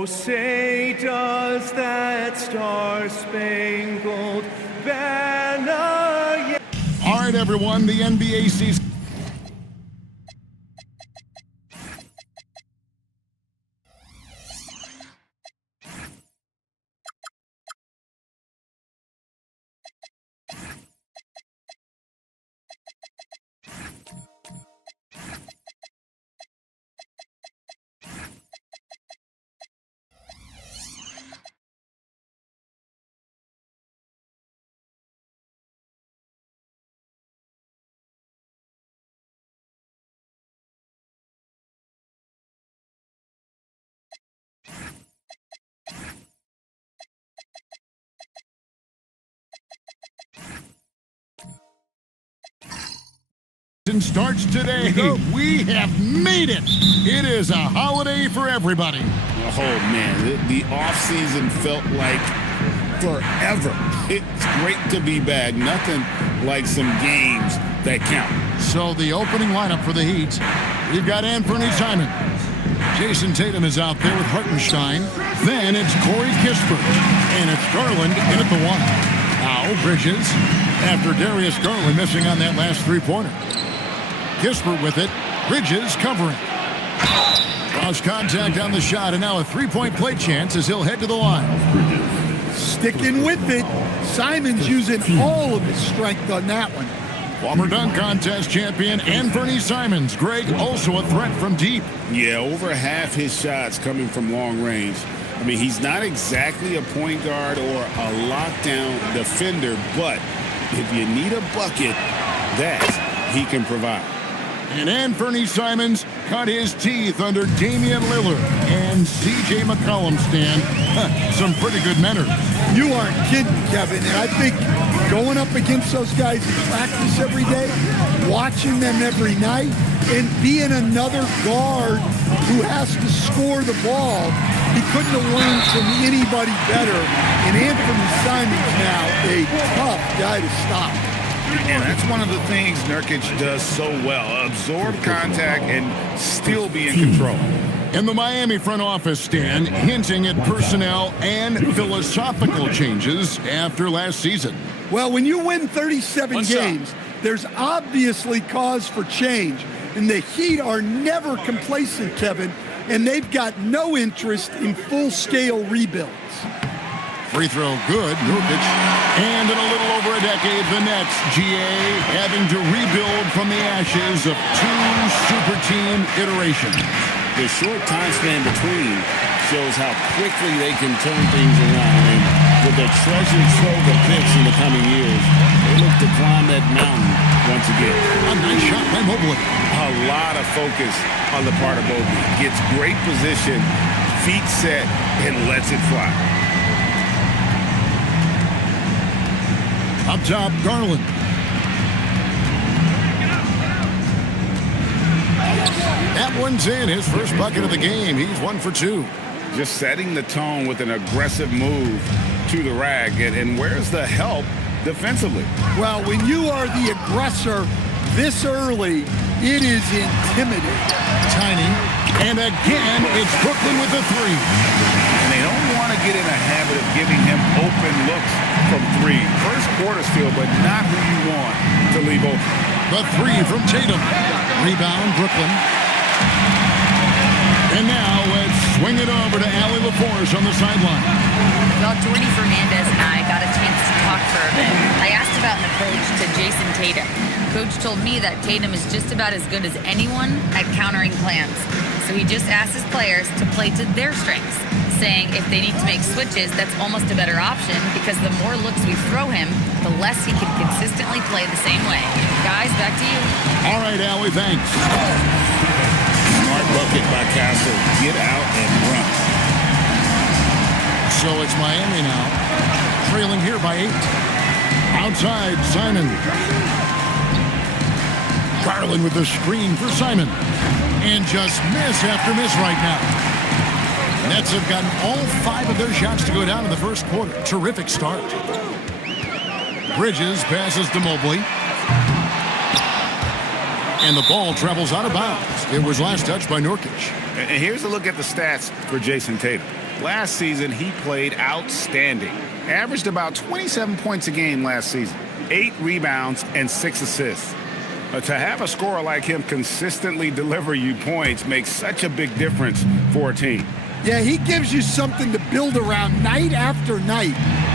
Oh, say does that star-spangled banner yet... All right, everyone, the NBA season. Starts today. We have made it. It is a holiday for everybody. Oh man, the offseason felt like forever. It's great to be back. Nothing like some games that count. So the opening lineup for the Heat, we've got Anthony Simons. Jason Tatum is out there with Hartenstein. Then it's Corey Kispert. And it's Garland in at the one. Now Bridges after Darius Garland missing on that last three-pointer. Kispert with it. Bridges covering. Cross contact on the shot, and now a three-point play chance as he'll head to the line. Sticking with it. Simons using all of his strength on that one. Former dunk contest champion Anthony Simons. Greg, also a threat from deep. Yeah, over half his shots coming from long range. I mean, he's not exactly a point guard or a lockdown defender, but if you need a bucket, that he can provide. And Anthony Simons cut his teeth under Damian Lillard and C.J. McCollum, Stan. Some pretty good mentors. You aren't kidding, Kevin. And I think going up against those guys in practice every day, watching them every night, and being another guard who has to score the ball, he couldn't have learned from anybody better. And Anthony Simons now a tough guy to stop. And that's one of the things Nurkic does so well. Absorb contact and still be in control. And the Miami front office, Stan, hinting at personnel and philosophical changes after last season. Well, when you win 37 games, there's obviously cause for change. And the Heat are never complacent, Kevin, and they've got no interest in full-scale rebuilds. Free throw good, Nurkic. And in a little over a decade, the Nets, GA, having to rebuild from the ashes of two super team iterations. The short time span between shows how quickly they can turn things around. And with the treasure trove of picks in the coming years, they look to climb that mountain once again. A nice shot by Mobley. A lot of focus on the part of Mobley. Gets great position, feet set, and lets it fly. Up top, Garland. That one's in, his first bucket of the game. He's 1 for 2. Just setting the tone with an aggressive move to the rack. And where's the help defensively? Well, when you are the aggressor this early, it is intimidating. Tiny. And again, it's Brooklyn with the three. And they don't want to get in a habit of giving him open looks from three. First quarter steal, but not who you want to leave open. The three from Tatum. Rebound, Brooklyn. And now let's swing it over to Allie LaForce on the sideline. Well, Jordy Fernandez and I got a chance to talk for a bit. I asked about an approach to Jason Tatum. Coach told me that Tatum is just about as good as anyone at countering plans. So he just asked his players to play to their strengths, saying if they need to make switches, that's almost a better option because the more looks we throw him, the less he can consistently play the same way. Guys, back to you. All right, Allie, thanks. Smart bucket by Castle. Get out and run. So it's Miami now, trailing here by 8. Outside, Simon. Garland with the screen for Simon. And just miss after miss right now. Nets have gotten all 5 of their shots to go down in the first quarter. Terrific start. Bridges passes to Mobley. And the ball travels out of bounds. It was last touched by Nurkic. And here's a look at the stats for Jason Tatum. Last season, he played outstanding. Averaged about 27 points a game last season, 8 rebounds and 6 assists. To have a scorer like him consistently deliver you points makes such a big difference for a team. Yeah, he gives you something to build around night after night.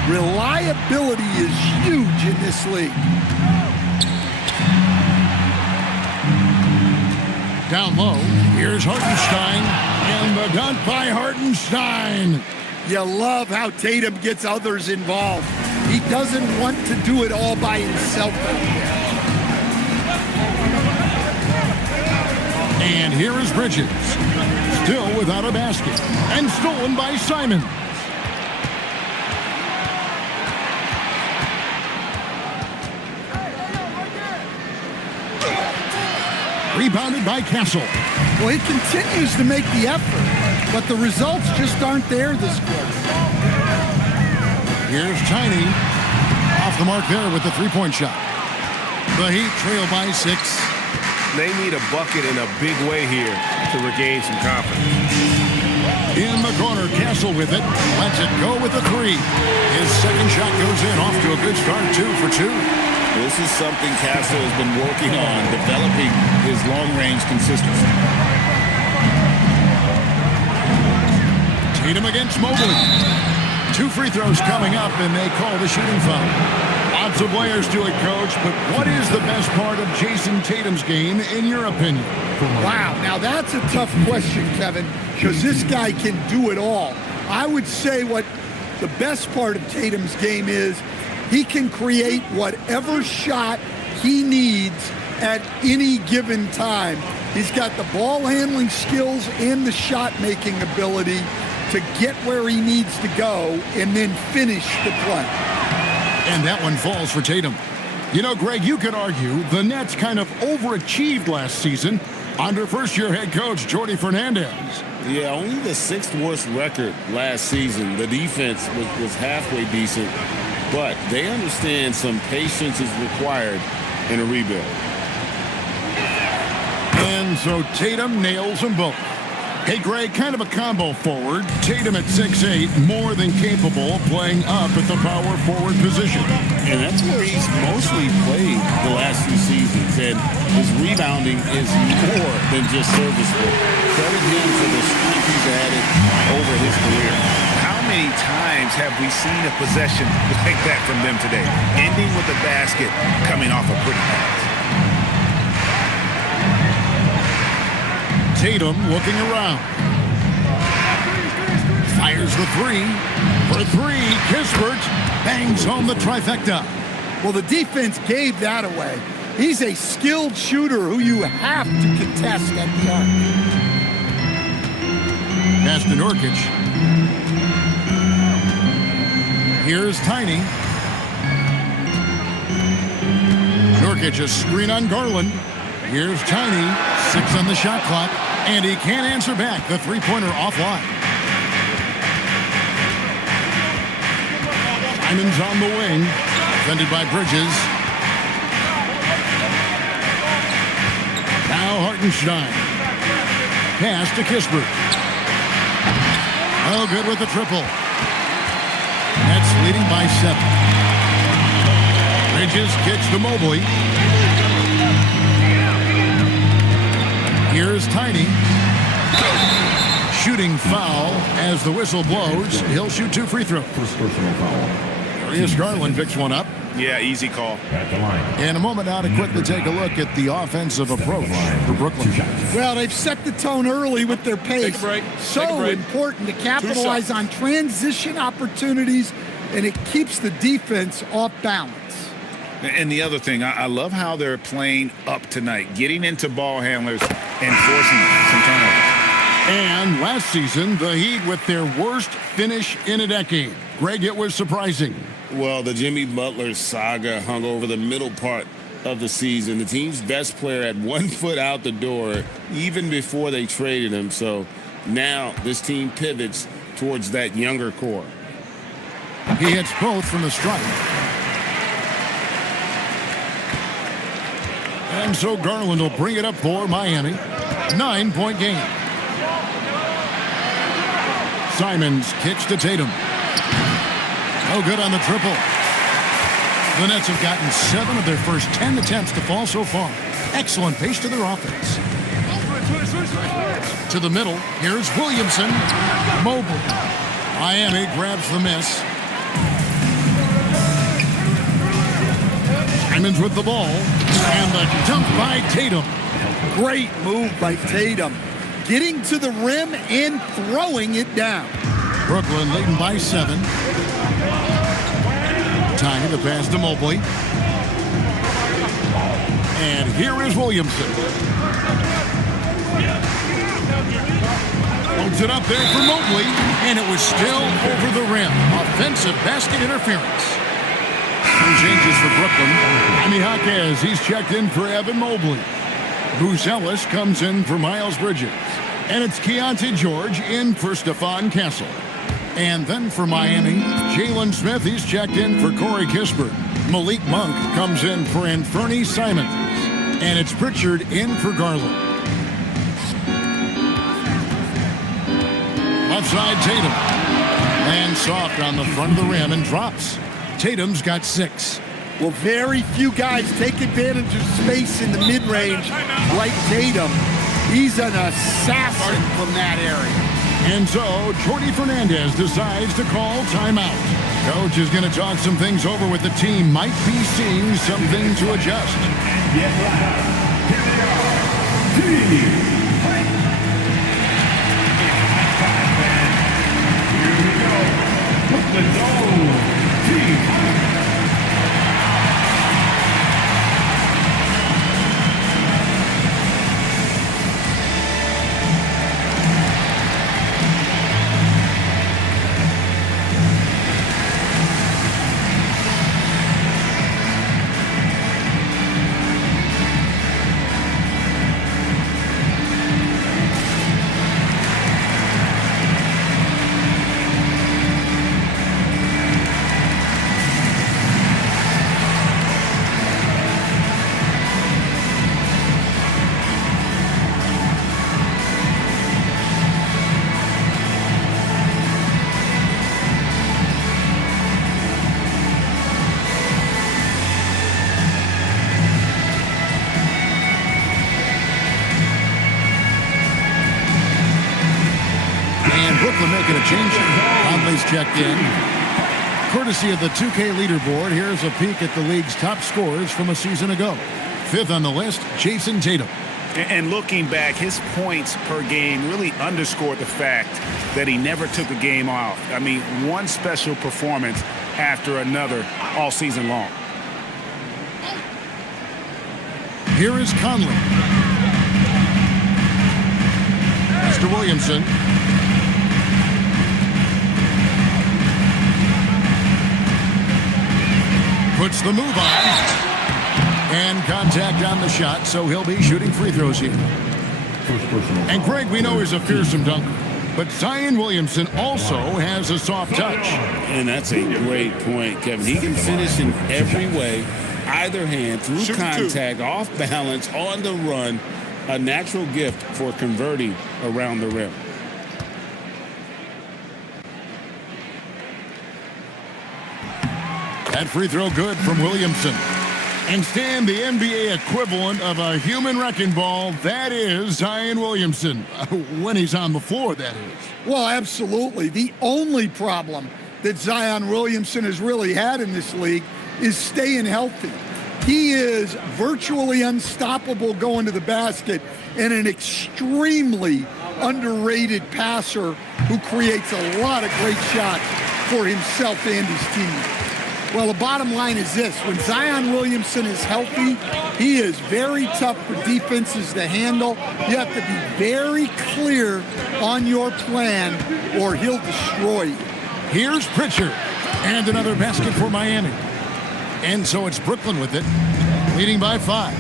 Reliability is huge in this league. Down low, here's Hartenstein, and the dunk by Hartenstein. You love how Tatum gets others involved. He doesn't want to do it all by himself out there. And here is Bridges, still without a basket, and stolen by Simon. Rebounded by Castle. Well, he continues to make the effort, but the results just aren't there this quarter. Here's Tiny, off the mark there with the three-point shot. The Heat trail by 6. They need a bucket in a big way here to regain some confidence. In the corner, Castle with it. Lets it go with the 3. His second shot goes in, off to a good start, 2 for 2. This is something Castle has been working on, developing his long-range consistency. Tatum against Mobley. 2 free throws coming up, and they call the shooting foul. Lots of layers to it, Coach, but what is the best part of Jason Tatum's game, in your opinion? Wow, now that's a tough question, Kevin, because this guy can do it all. I would say what the best part of Tatum's game is he can create whatever shot he needs at any given time. He's got the ball handling skills and the shot making ability to get where he needs to go and then finish the play. And that one falls for Tatum. You know, Greg, you could argue the Nets kind of overachieved last season under first-year head coach Jordi Fernandez. Yeah, only the 6th worst record last season. The defense was halfway decent, but they understand some patience is required in a rebuild. And so Tatum nails them both. Hey, Greg, kind of a combo forward. Tatum at 6'8", more than capable of playing up at the power forward position. And that's where he's mostly played the last few seasons. And his rebounding is more than just serviceable. Credit him for the strength he's added over his career. How many times have we seen a possession like that from them today? Ending with a basket, coming off a pretty pass. Tatum looking around. Fires the 3. For 3, Kispert bangs home the trifecta. Well, the defense gave that away. He's a skilled shooter who you have to contest at the arc. Pass to Nurkic. Here's Tiny. Nurkic, a screen on Garland. Here's Tiny. 6 on the shot clock. And he can't answer back. The three-pointer offline. Simon's on the wing. Defended by Bridges. Now Hartenstein. Pass to Kispert. Oh, good with the triple. Nets leading by 7. Bridges kicks to Mobley. Here's Tiny. Shooting foul as the whistle blows. He'll shoot 2 free throws. First personal foul. Darius Garland picks one up. Yeah, easy call. At the line. In a moment now to quickly take a look at the offensive approach for Brooklyn. Well, they've set the tone early with their pace. Take a break. So important to capitalize on transition opportunities, and it keeps the defense off balance. And the other thing, I love how they're playing up tonight, getting into ball handlers and forcing some turnovers. And last season, the Heat with their worst finish in a decade. Greg, it was surprising. Well, the Jimmy Butler saga hung over the middle part of the season. The team's best player had 1 foot out the door even before they traded him. So now this team pivots towards that younger core. He hits both from the strike. And so Garland will bring it up for Miami. 9-point game. Simons kicks to Tatum. No good on the triple. The Nets have gotten 7 of their first 10 attempts to fall so far. Excellent pace to their offense. To the middle, here's Williamson. Mobley. Miami grabs the miss. Simons with the ball. And the dunk by Tatum. Great move by Tatum. Getting to the rim and throwing it down. Brooklyn leading by 7. Tiny the pass to Mobley. And here is Williamson. Holds it up there for Mobley. And it was still over the rim. Offensive basket interference. Some changes for Brooklyn. Jaime Jaquez, he's checked in for Evan Mobley. Buzelis comes in for Miles Bridges. And it's Keontae George in for Stephon Castle. And then for Miami, Jalen Smith, he's checked in for Corey Kispert. Malik Monk comes in for Anthony Simons. And it's Pritchard in for Garland. Left side, Tatum. Lands soft on the front of the rim and drops. Tatum's got 6. Well, very few guys take advantage of space in the mid-range like Tatum. He's an assassin from that area. And so, Jordi Fernandez decides to call timeout. Coach is going to talk some things over with the team. Might be seeing something to adjust. Brooklyn making a change. Conley's checked in. Courtesy of the 2K leaderboard, here's a peek at the league's top scorers from a season ago. 5th on the list, Jason Tatum. And looking back, his points per game really underscored the fact that he never took a game off. I mean, one special performance after another all season long. Here is Conley. Mr. Williamson. Puts the move on. And contact on the shot, so he'll be shooting free throws here. And Greg, we know he's a fearsome dunker, but Zion Williamson also has a soft touch. And that's a great point, Kevin. He can finish in every way, either hand, through contact, off balance, on the run. A natural gift for converting around the rim. That free throw good from Williamson. And Stan, the NBA equivalent of a human wrecking ball, that is Zion Williamson. When he's on the floor, that is. Well, absolutely. The only problem that Zion Williamson has really had in this league is staying healthy. He is virtually unstoppable going to the basket and an extremely underrated passer who creates a lot of great shots for himself and his team. Well, the bottom line is this. When Zion Williamson is healthy, he is very tough for defenses to handle. You have to be very clear on your plan or he'll destroy you. Here's Pritchard. And another basket for Miami. And so it's Brooklyn with it, leading by 5.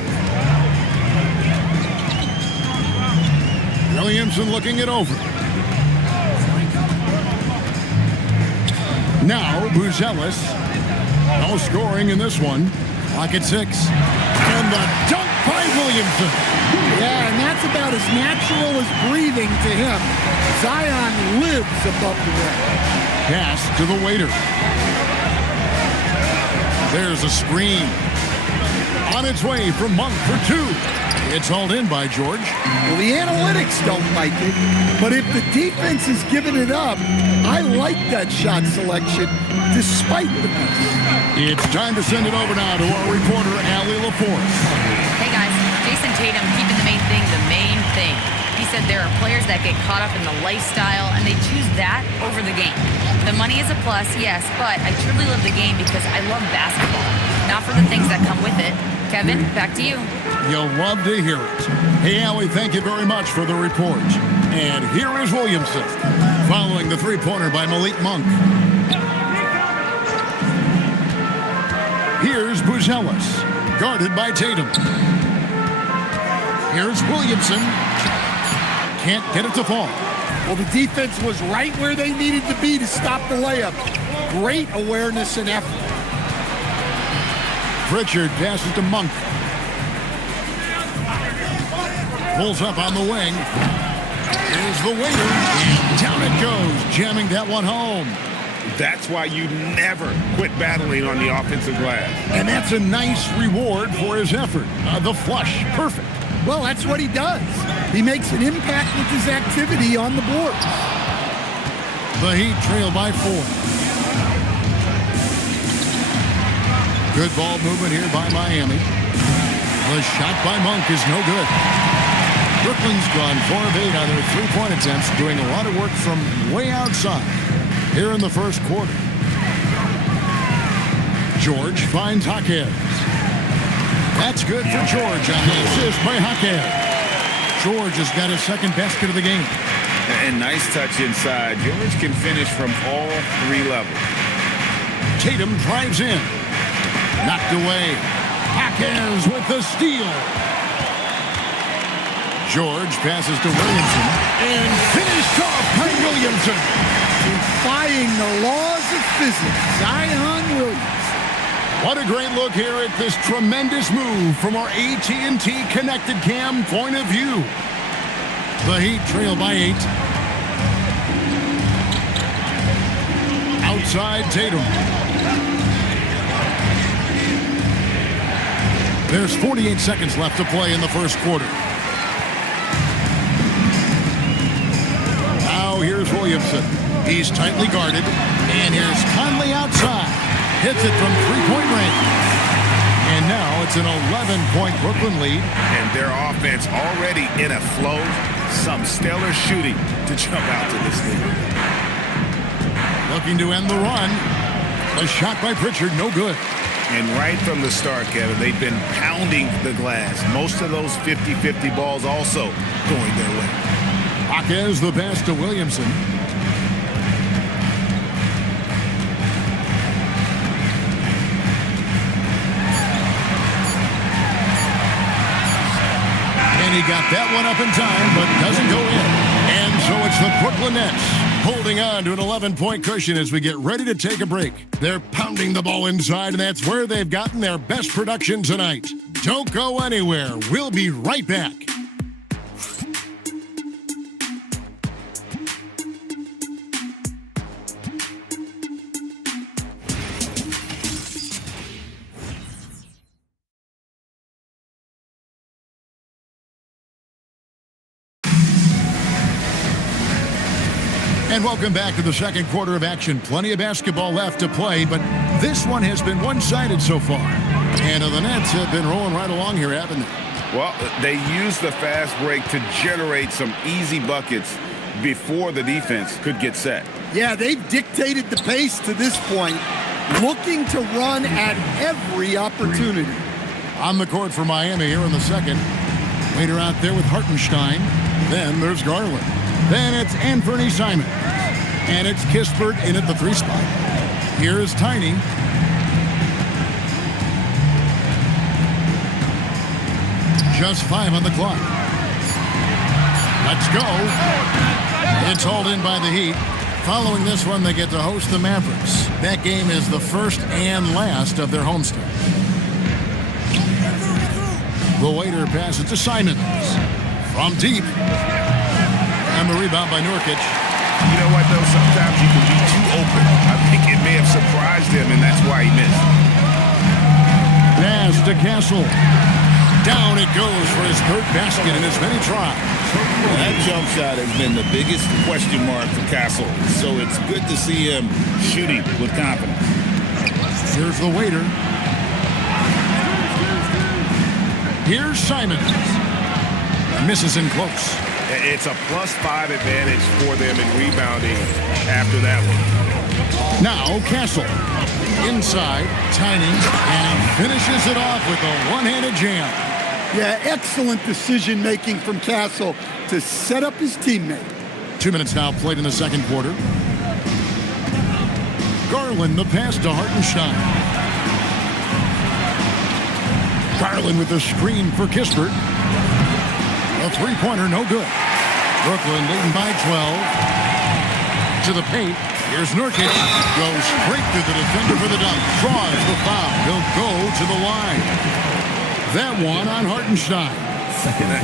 Williamson looking it over. Now, Buzelis. No scoring in this one. Clock at 6. And the dunk by Williamson. Yeah, and that's about as natural as breathing to him. Zion lives above the rim. Pass to the waiter. There's a screen. On its way from Monk for two. It's hauled in by George. Well, the analytics don't like it, but if the defense is giving it up, I like that shot selection despite the miss. It's time to send it over now to our reporter, Allie LaForce. Hey guys, Jason Tatum keeping the main thing. He said there are players that get caught up in the lifestyle and they choose that over the game. The money is a plus, yes, but I truly love the game because I love basketball, not for the things that come with it. Kevin, back to you. You'll love to hear it. Hey, Allie, thank you very much for the report. And here is Williamson, following the three-pointer by Malik Monk. Here's Buzelis, guarded by Tatum. Here's Williamson. Can't get it to fall. Well, the defense was right where they needed to be to stop the layup. Great awareness and effort. Pritchard passes to Monk. Pulls up on the wing. Here's the waiter. And down it goes, jamming that one home. That's why you never quit battling on the offensive glass. And that's a nice reward for his effort. The flush, perfect. Well, that's what he does. He makes an impact with his activity on the board. The Heat trail by 4. Good ball movement here by Miami. The shot by Monk is no good. Brooklyn's gone 4 of 8 on their three-point attempts, doing a lot of work from way outside here in the first quarter. George finds Jaquez. That's good for George on the assist by Jaquez. George has got his second basket of the game. And nice touch inside. George can finish from all 3 levels. Tatum drives in. Knocked away. Jaquez with the steal. George passes to Williamson. And finished off by Williamson. Defying the laws of physics, Zion Williamson. What a great look here at this tremendous move from our AT&T Connected Cam point of view. The Heat trail by 8. Outside Tatum. There's 48 seconds left to play in the first quarter. Now here's Williamson. He's tightly guarded. And here's Conley outside. Hits it from three-point range. And now it's an 11-point Brooklyn lead. And their offense already in a flow. Some stellar shooting to jump out to this lead. Looking to end the run. A shot by Pritchard, no good. And right from the start, Kevin, they've been pounding the glass. Most of those 50-50 balls also going their way. Jaquez the pass to Williamson. He got that one up in time, but doesn't go in. And so it's the Brooklyn Nets holding on to an 11-point cushion as we get ready to take a break. They're pounding the ball inside, and that's where they've gotten their best production tonight. Don't go anywhere. We'll be right back. And welcome back to the second quarter of action. Plenty of basketball left to play, but this one has been one-sided so far. And the Nets have been rolling right along here, haven't they? Well, they used the fast break to generate some easy buckets before the defense could get set. Yeah, they've dictated the pace to this point, looking to run at every opportunity. On the court for Miami here in the second. Waiter out there with Hartenstein. Then there's Garland. Then it's Anthony Simons. And it's Kispert in at the 3 spot. Here's Tiny. Just 5 on the clock. Let's go. It's hauled in by the Heat. Following this one, they get to host the Mavericks. That game is the first and last of their homestand. The waiter passes to Simons. from deep. And the rebound by Nurkic. You know what, though? Sometimes you can be too open. I think it may have surprised him, and that's why he missed. Pass to Castle. Down it goes for his third basket in as many tries. Well, that jump shot has been the biggest question mark for Castle, so it's good to see him shooting with confidence. Here's the waiter. Here's Simons. Misses in close. It's a +5 advantage for them in rebounding after that one. Now Castle. Inside, Tiny, and he finishes it off with a one-handed jam. Yeah, excellent decision-making from Castle to set up his teammate. 2 minutes now played in the second quarter. Garland, the pass to Hartenstein. Garland with the screen for Kispert. A three-pointer, no good. Brooklyn leading by 12. To the paint. Here's Nurkic. Goes straight through the defender for the dunk. Draws the foul. He'll go to the line. That one on Hartenstein.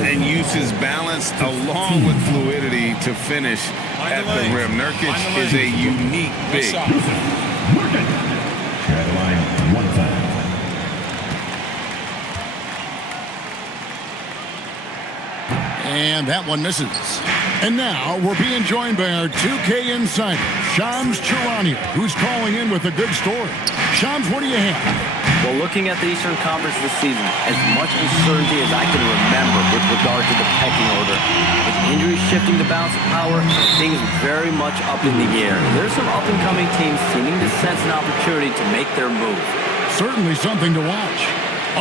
And uses balance along with fluidity to finish at the rim. Nurkic is a unique big. And that one misses. And now we're being joined by our 2K insider, Shams Charania, who's calling in with a good story. Shams, what do you have? Well, looking at the Eastern Conference this season, as much uncertainty as I can remember with regard to the pecking order. With injuries shifting the balance of power, things very much up in the air. There's some up-and-coming teams seeming to sense an opportunity to make their move. Certainly something to watch.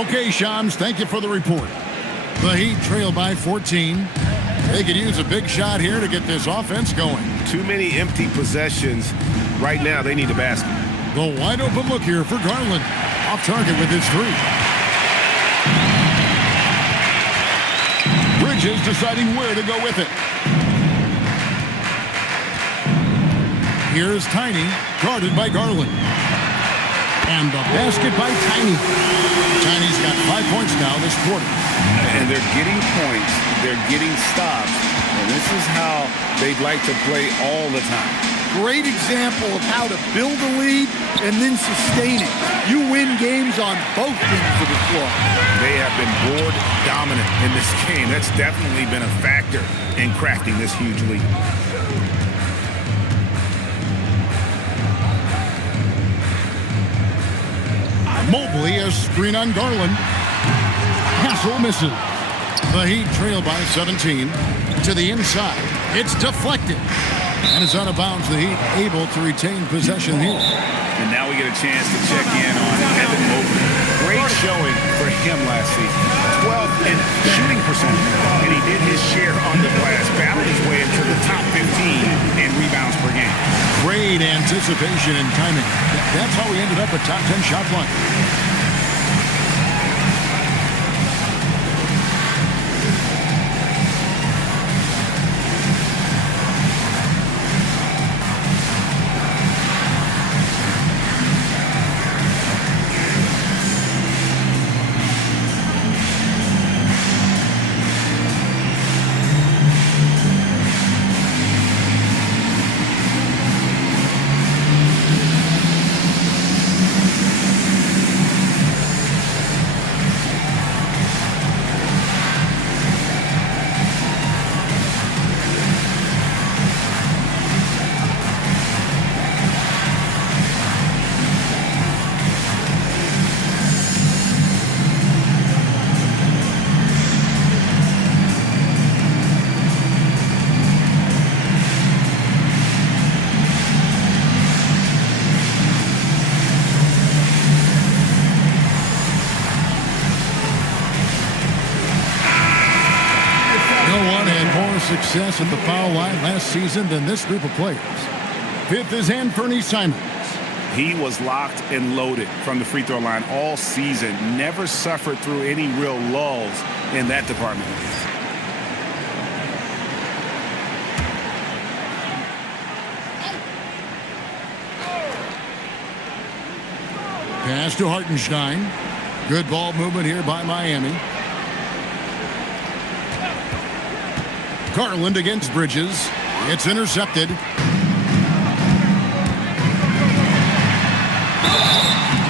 Okay, Shams, thank you for the report. The Heat trail by 14. They could use a big shot here to get this offense going. Too many empty possessions. Right now, they need a basket. The wide open look here for Garland. Off target with his three. Bridges deciding where to go with it. Here's Tiny, guarded by Garland. And the basket by Tiny. Tiny's got 5 points now this quarter. And they're getting points. They're getting stops. And this is how they'd like to play all the time. Great example of how to build a lead and then sustain it. You win games on both ends of the floor. They have been board dominant in this game. That's definitely been a factor in crafting this huge lead. Mobley, a screen on Garland. Castle misses. The Heat trail by 17. To the inside. It's deflected. And it's out of bounds. The Heat able to retain possession here. And now we get a chance to check in on Evan Mobley. Great showing for him last season. 12 in shooting percentage. And he did his share on the glass. Battled his way into the top 15 in rebounds per game. Great anticipation and timing. That's how he ended up a top 10 shot block. Success at the foul line last season than this group of players. Fifth is Anthony Simons. He was locked and loaded from the free throw line all season. Never suffered through any real lulls in that department. Pass to Hartenstein. Good ball movement here by Miami. Garland against Bridges. It's intercepted.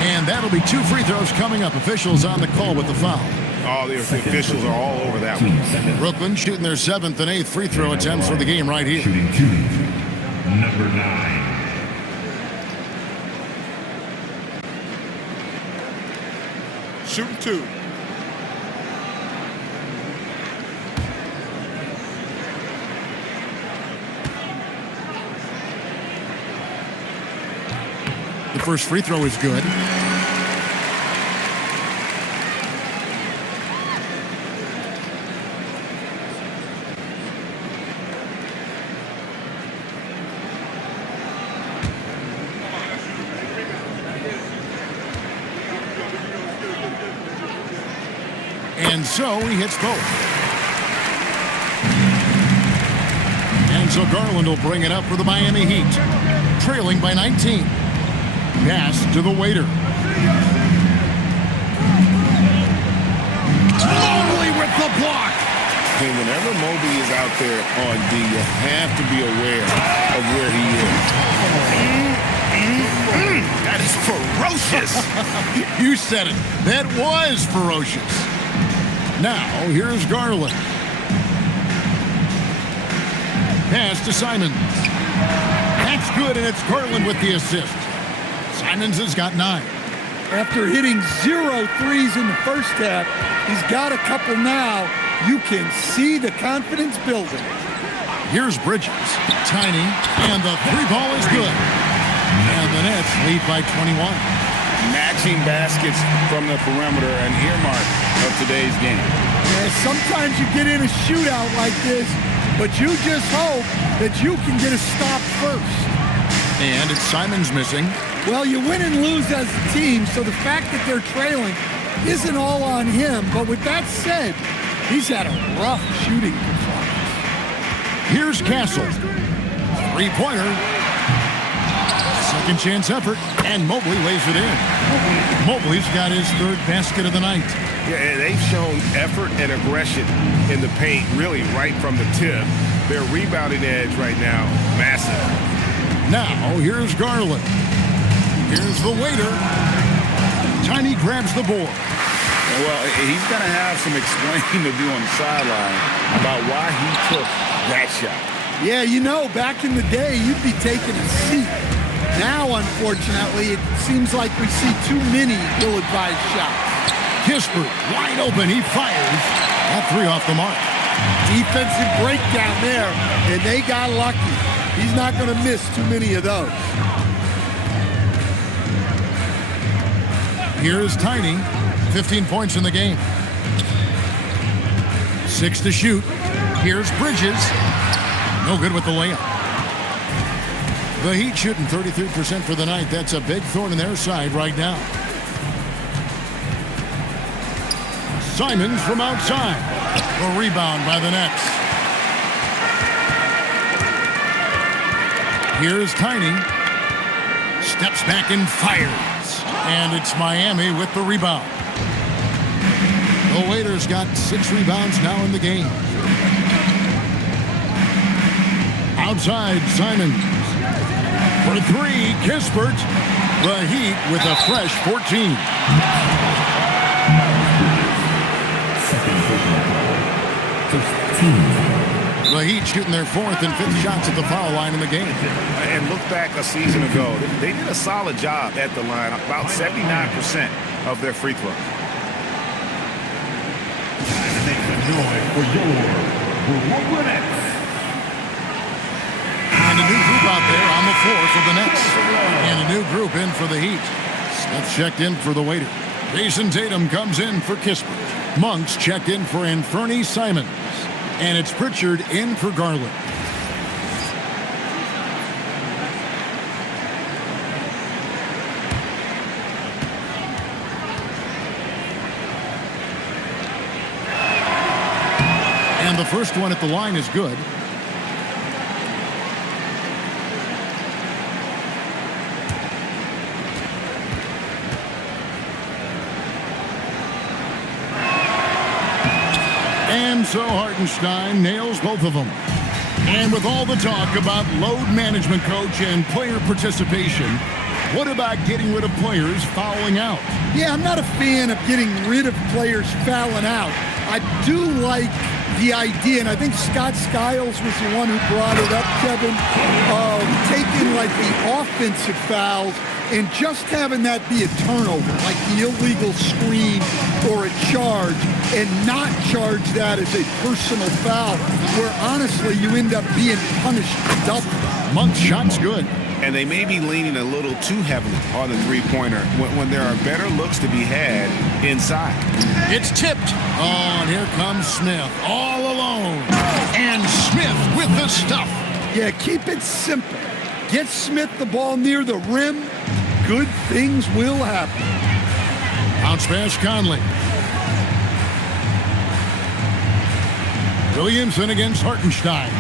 And that'll be 2 free throws coming up. Officials on the call with the foul. Oh, the officials are all over that one. Brooklyn shooting their 7th and 8th free throw attempts for the game right here. Shooting 2, number 9. Shooting 2. The first free throw is good. And so he hits both. And so Garland will bring it up for the Miami Heat, trailing by 19. Pass to the waiter. Mobley with the block. And whenever Mobley is out there on D, you have to be aware of where he is. That is ferocious. You said it. That was ferocious. Now, here's Garland. Pass to Simons. That's good, and it's Garland with the assist. Simons has got 9. After hitting 0 threes in the first half, he's got a couple now. You can see the confidence building. Here's Bridges. Tiny, and the 3-ball is good. And the Nets lead by 21. Matching baskets from the perimeter, an earmark of today's game. Yeah, sometimes you get in a shootout like this, but you just hope that you can get a stop first. And it's Simons missing. Well, you win and lose as a team, so the fact that they're trailing isn't all on him. But with that said, he's had a rough shooting performance. Here's Castle. 3-pointer. Second chance effort, and Mobley lays it in. Mobley's got his 3rd basket of the night. Yeah, they've shown effort and aggression in the paint, really right from the tip. Their rebounding edge right now, massive. Now, here's Garland. Here's the waiter. Tiny grabs the board. Well, he's going to have some explaining to do on the sideline about why he took that shot. Yeah, you know, back in the day, you'd be taking a seat. Now, unfortunately, it seems like we see too many ill-advised shots. Kispert, wide open, he fires. That 3 off the mark. Defensive breakdown there, and they got lucky. He's not going to miss too many of those. Here's Tiny, 15 points in the game. 6 to shoot. Here's Bridges. No good with the layup. The Heat shooting 33% for the night. That's a big thorn in their side right now. Simons from outside. A rebound by the Nets. Here's Tiny. Steps back and fires. And it's Miami with the rebound. The Waiters got 6 rebounds now in the game. Outside, Simons. For 3, Kispert. The Heat with a fresh 14. The Heat shooting their 4th and 5th shots at the foul line in the game. And look back a season ago, they did a solid job at the line, about 79% of their free throws. Time to make some noise for your Brooklyn Nets. And a new group out there on the floor for the Nets. And a new group in for the Heat. Smith checked in for the Waiter. Jason Tatum comes in for Kispert. Monks checked in for Anthony Simons. And it's Pritchard in for Garland. And the first one at the line is good. And so Hartenstein nails both of them. And with all the talk about load management, coach, and player participation, what about getting rid of players fouling out? Yeah, I'm not a fan of getting rid of players fouling out. I do like the idea, and I think Scott Skiles was the one who brought it up, Kevin, of taking like the offensive fouls and just having that be a turnover, like the illegal screen or a charge, and not charge that as a personal foul, where honestly you end up being punished double. Monk's shot's good. And they may be leaning a little too heavily on the three-pointer when there are better looks to be had inside. It's tipped. Oh, and here comes Smith all alone. And Smith with the stuff. Yeah, keep it simple. Get Smith the ball near the rim. Good things will happen. Bounce pass Conley. Williamson against Hartenstein.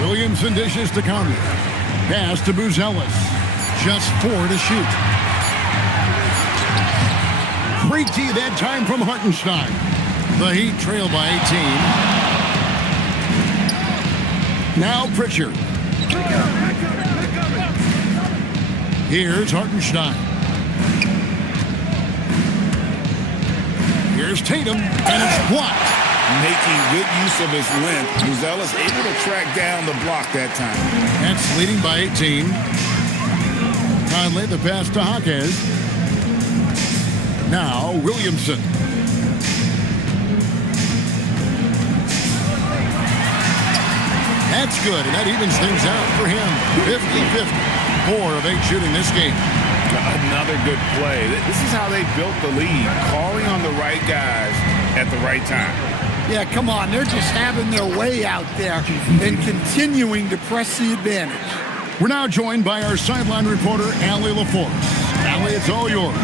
Williamson dishes to Conley. Pass to Buzelis. Just 4 to shoot. Great D that time from Hartenstein. The Heat trail by 18. Now Pritchard. Here's Hartenstein. Here's Tatum, and it's blocked. Making good use of his length, Buzelis able to track down the block that time. That's leading by 18. Conley, the pass to Jaquez. Now Williamson. That's good, and that evens things out for him. 50-50. 4 of 8 shooting this game. Another good play. This is how they built the lead, calling on the right guys at the right time. Yeah, come on. They're just having their way out there and continuing to press the advantage. We're now joined by our sideline reporter, Allie LaForce. Allie, it's all yours.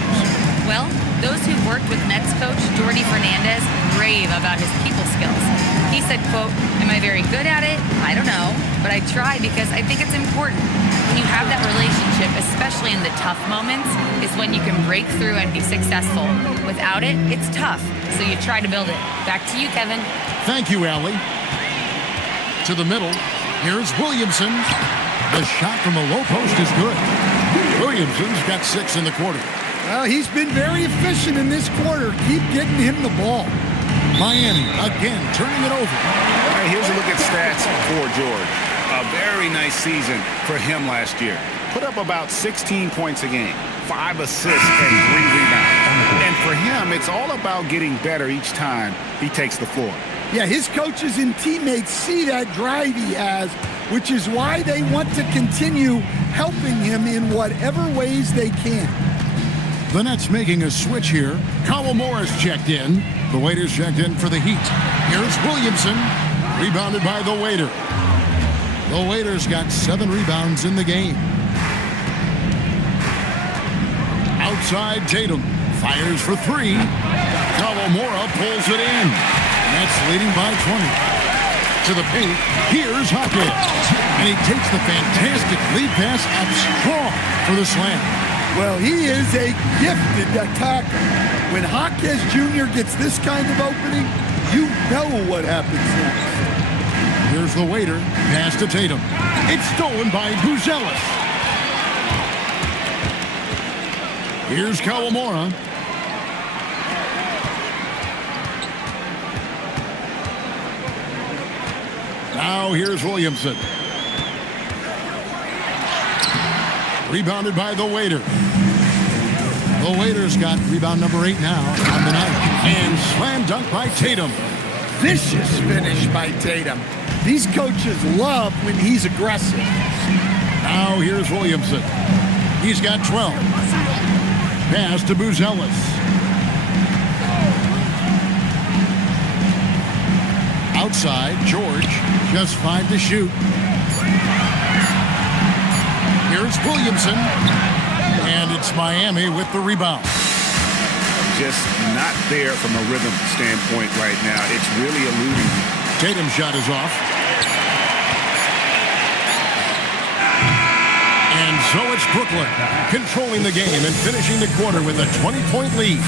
Well, those who've worked with Nets coach Jordi Fernandez rave about his people skills. He said, quote, "Am I very good at it? I don't know, but I try because I think it's important. When you have that relationship, especially in the tough moments, is when you can break through and be successful. Without it, it's tough, so you try to build it." Back to you, Kevin. Thank you, Allie. To the middle, here's Williamson. The shot from the low post is good. Williamson's got 6 in the quarter. Well, he's been very efficient in this quarter. Keep getting him the ball. Miami, again, turning it over. All right, here's a look at stats for George. A very nice season for him last year. Put up about 16 points a game, 5 assists, and 3 rebounds. And for him, it's all about getting better each time he takes the floor. Yeah, his coaches and teammates see that drive he has, which is why they want to continue helping him in whatever ways they can. The Nets making a switch here. Kyle Morris checked in. The waiters checked in for the Heat. Here's Williamson, rebounded by the waiter. The waiters got 7 rebounds in the game. Outside Tatum, fires for 3. Kawamura pulls it in. Nets leading by 20. To the paint, here's Jaquez. And he takes the fantastic lead pass up strong for the slam. Well, he is a gifted attacker. When Jaquez Jr. gets this kind of opening, you know what happens next. Here's the waiter, pass to Tatum. It's stolen by Buzelis. Here's Kawamura. Now here's Williamson. Rebounded by the waiter. The waiter's got rebound number 8 now on the night. And slam dunk by Tatum. Vicious finish by Tatum. These coaches love when he's aggressive. Now here's Williamson. He's got 12. Pass to Buzelis. Outside, George, just 5 to shoot. Here's Williamson, and it's Miami with the rebound. Just not there from a rhythm standpoint right now. It's really eluding. Tatum's shot is off. And So it's Brooklyn controlling the game and finishing the quarter with a 20-point lead.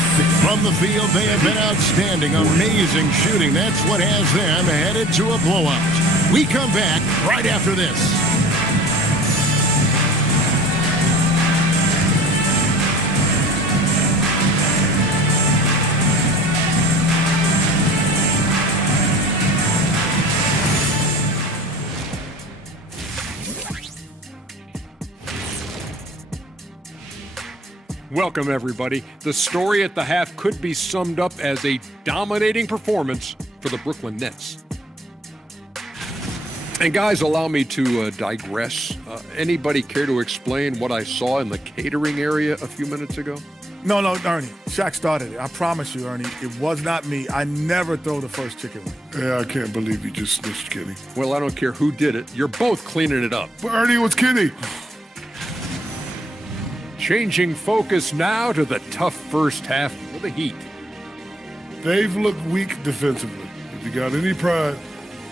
From the field, they have been outstanding, amazing shooting. That's what has them headed to a blowout. We come back right after this. Welcome, everybody. The story at the half could be summed up as a dominating performance for the Brooklyn Nets. And guys, allow me to digress. Anybody care to explain what I saw in the catering area a few minutes ago? No, Ernie. Shaq started it. I promise you, Ernie. It was not me. I never throw the first chicken wing. Yeah, I can't believe you just snitched Kenny. Well, I don't care who did it. You're both cleaning it up. But Ernie, it was Kenny. Changing focus now to the tough first half for the Heat. They've looked weak defensively. If you got any pride,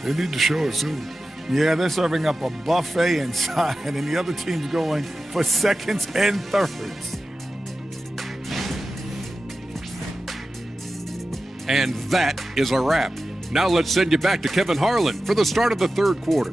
they need to show it soon. Yeah, they're serving up a buffet inside, and the other team's going for seconds and thirds. And that is a wrap. Now let's send you back to Kevin Harlan for the start of the third quarter.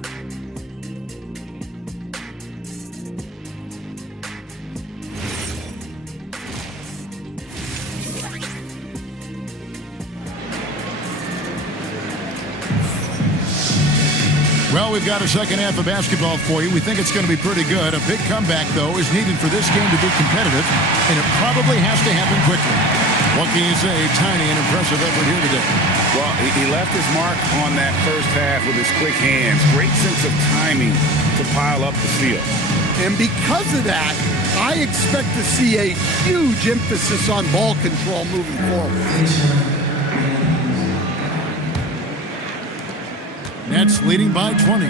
Well, we've got a second half of basketball for you. We think it's going to be pretty good. A big comeback, though, is needed for this game to be competitive, and it probably has to happen quickly. What can you say? Tiny and impressive effort here today. Well, he left his mark on that first half with his quick hands. Great sense of timing to pile up the steals. And because of that, I expect to see a huge emphasis on ball control moving forward. Nets leading by 20.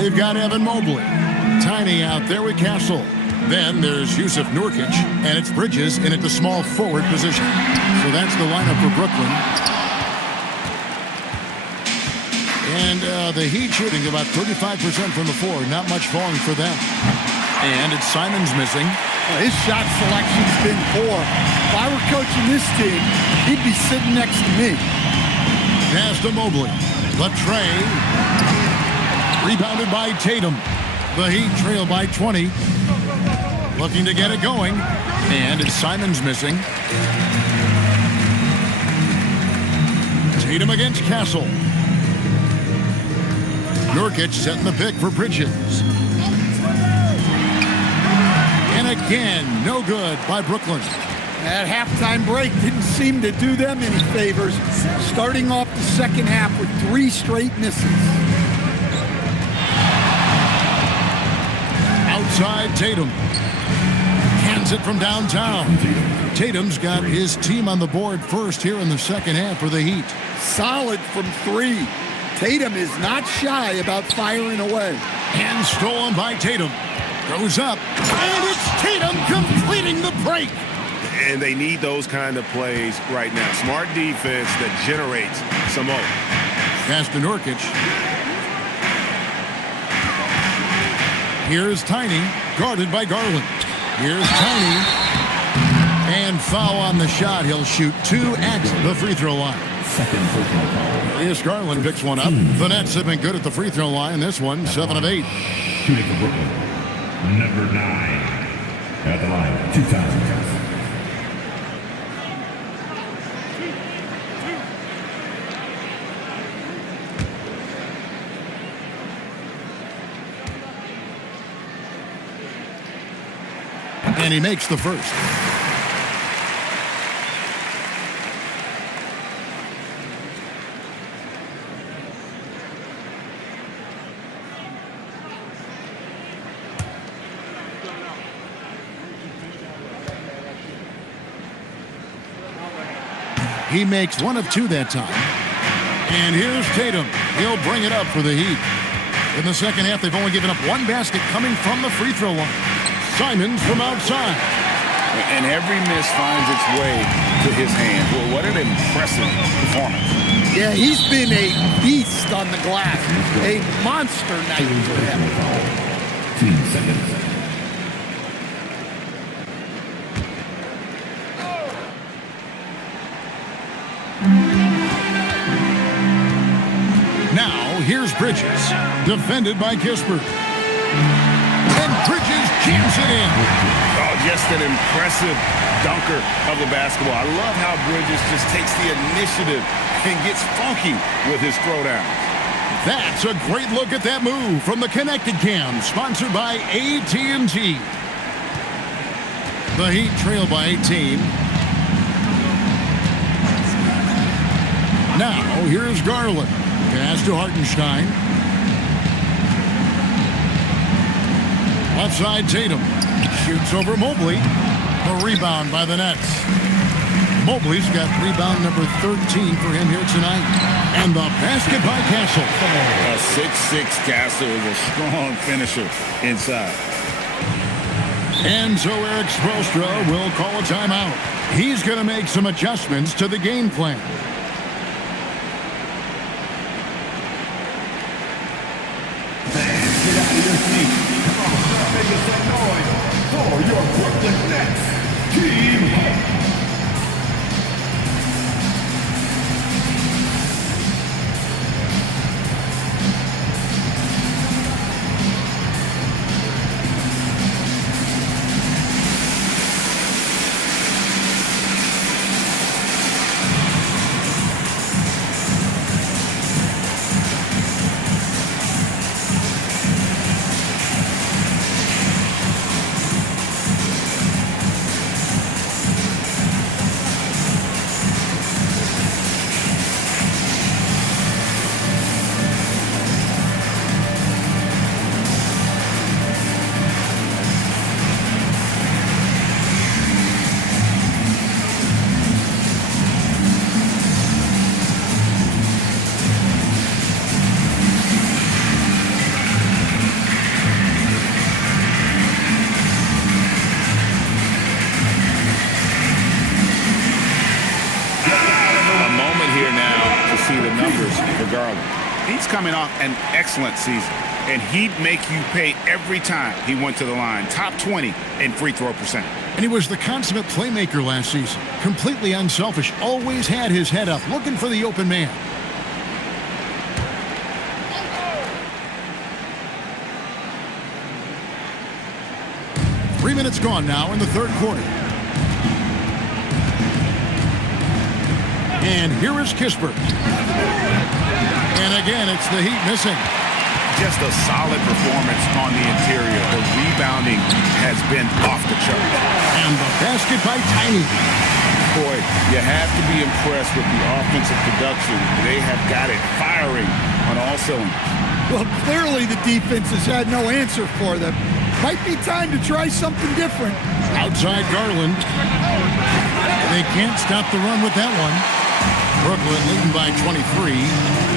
They've got Evan Mobley. Tiny out there with Castle. Then there's Yusuf Nurkic, and it's Bridges in at the small forward position. So that's the lineup for Brooklyn. And the Heat shooting about 35% from the floor. Not much falling for them. And it's Simons missing. His shot selection's been poor. If I were coaching this team, he'd be sitting next to me. Pass to Mobley. Latre. Rebounded by Tatum. The Heat trail by 20. Looking to get it going. And it's Simons missing. Tatum against Castle. Nurkic setting the pick for Bridges. And again, no good by Brooklyn. That halftime break didn't seem to do them any favors, starting off the second half with 3 straight misses. Outside Tatum. Hands it from downtown. Tatum's got his team on the board first here in the second half for the Heat. Solid from 3. Tatum is not shy about firing away. And stolen by Tatum. Goes up. And it's Tatum completing the break. And they need those kind of plays right now. Smart defense that generates some more. Pass to Nurkic. Here's Tiny, guarded by Garland. Here's Tiny. And foul on the shot. He'll shoot 2 at the free throw line. Here's Garland picks one up. The Nets have been good at the free throw line. This one, 7 of 8. Shooting for Brooklyn. Number 9. At the line, 2 times. And he makes the first. He makes 1 of 2 that time. And here's Tatum. He'll bring it up for the Heat. In the second half, they've only given up 1 basket coming from the free throw line. Simons from outside. And every miss finds its way to his hand. Well, what an impressive performance. Yeah, he's been a beast on the glass. A monster night for him. 2 seconds. here's Bridges, defended by Kispert. And Bridges jams it in. Oh, just an impressive dunker of the basketball. I love how Bridges just takes the initiative and gets funky with his throwdown. That's a great look at that move from the Connected Cam, sponsored by AT&T. The Heat trail by 18. Now, here's Garland. Pass to Hartenstein. Left side, Tatum. Shoots over Mobley. A rebound by the Nets. Mobley's got rebound number 13 for him here tonight. And the basket by Castle. A 6'6" Castle is a strong finisher inside. And so Eric Spoelstra will call a timeout. He's going to make some adjustments to the game plan. Get out of your seat. Come on, make some noise for your Brooklyn Nets. Team. He's coming off an excellent season, and he'd make you pay every time he went to the line. Top 20 in free throw percentage. And he was the consummate playmaker last season. Completely unselfish. Always had his head up, looking for the open man. Three minutes gone now in the third quarter. And here is Kispert. And again, it's the Heat missing. Just a solid performance on the interior. The rebounding has been off the chart. And the basket by Tiny. Boy, you have to be impressed with the offensive production. They have got it firing on all cylinders. Well, clearly the defense has had no answer for them. Might be time to try something different. Outside Garland. They can't stop the run with that one. Brooklyn leading by 23.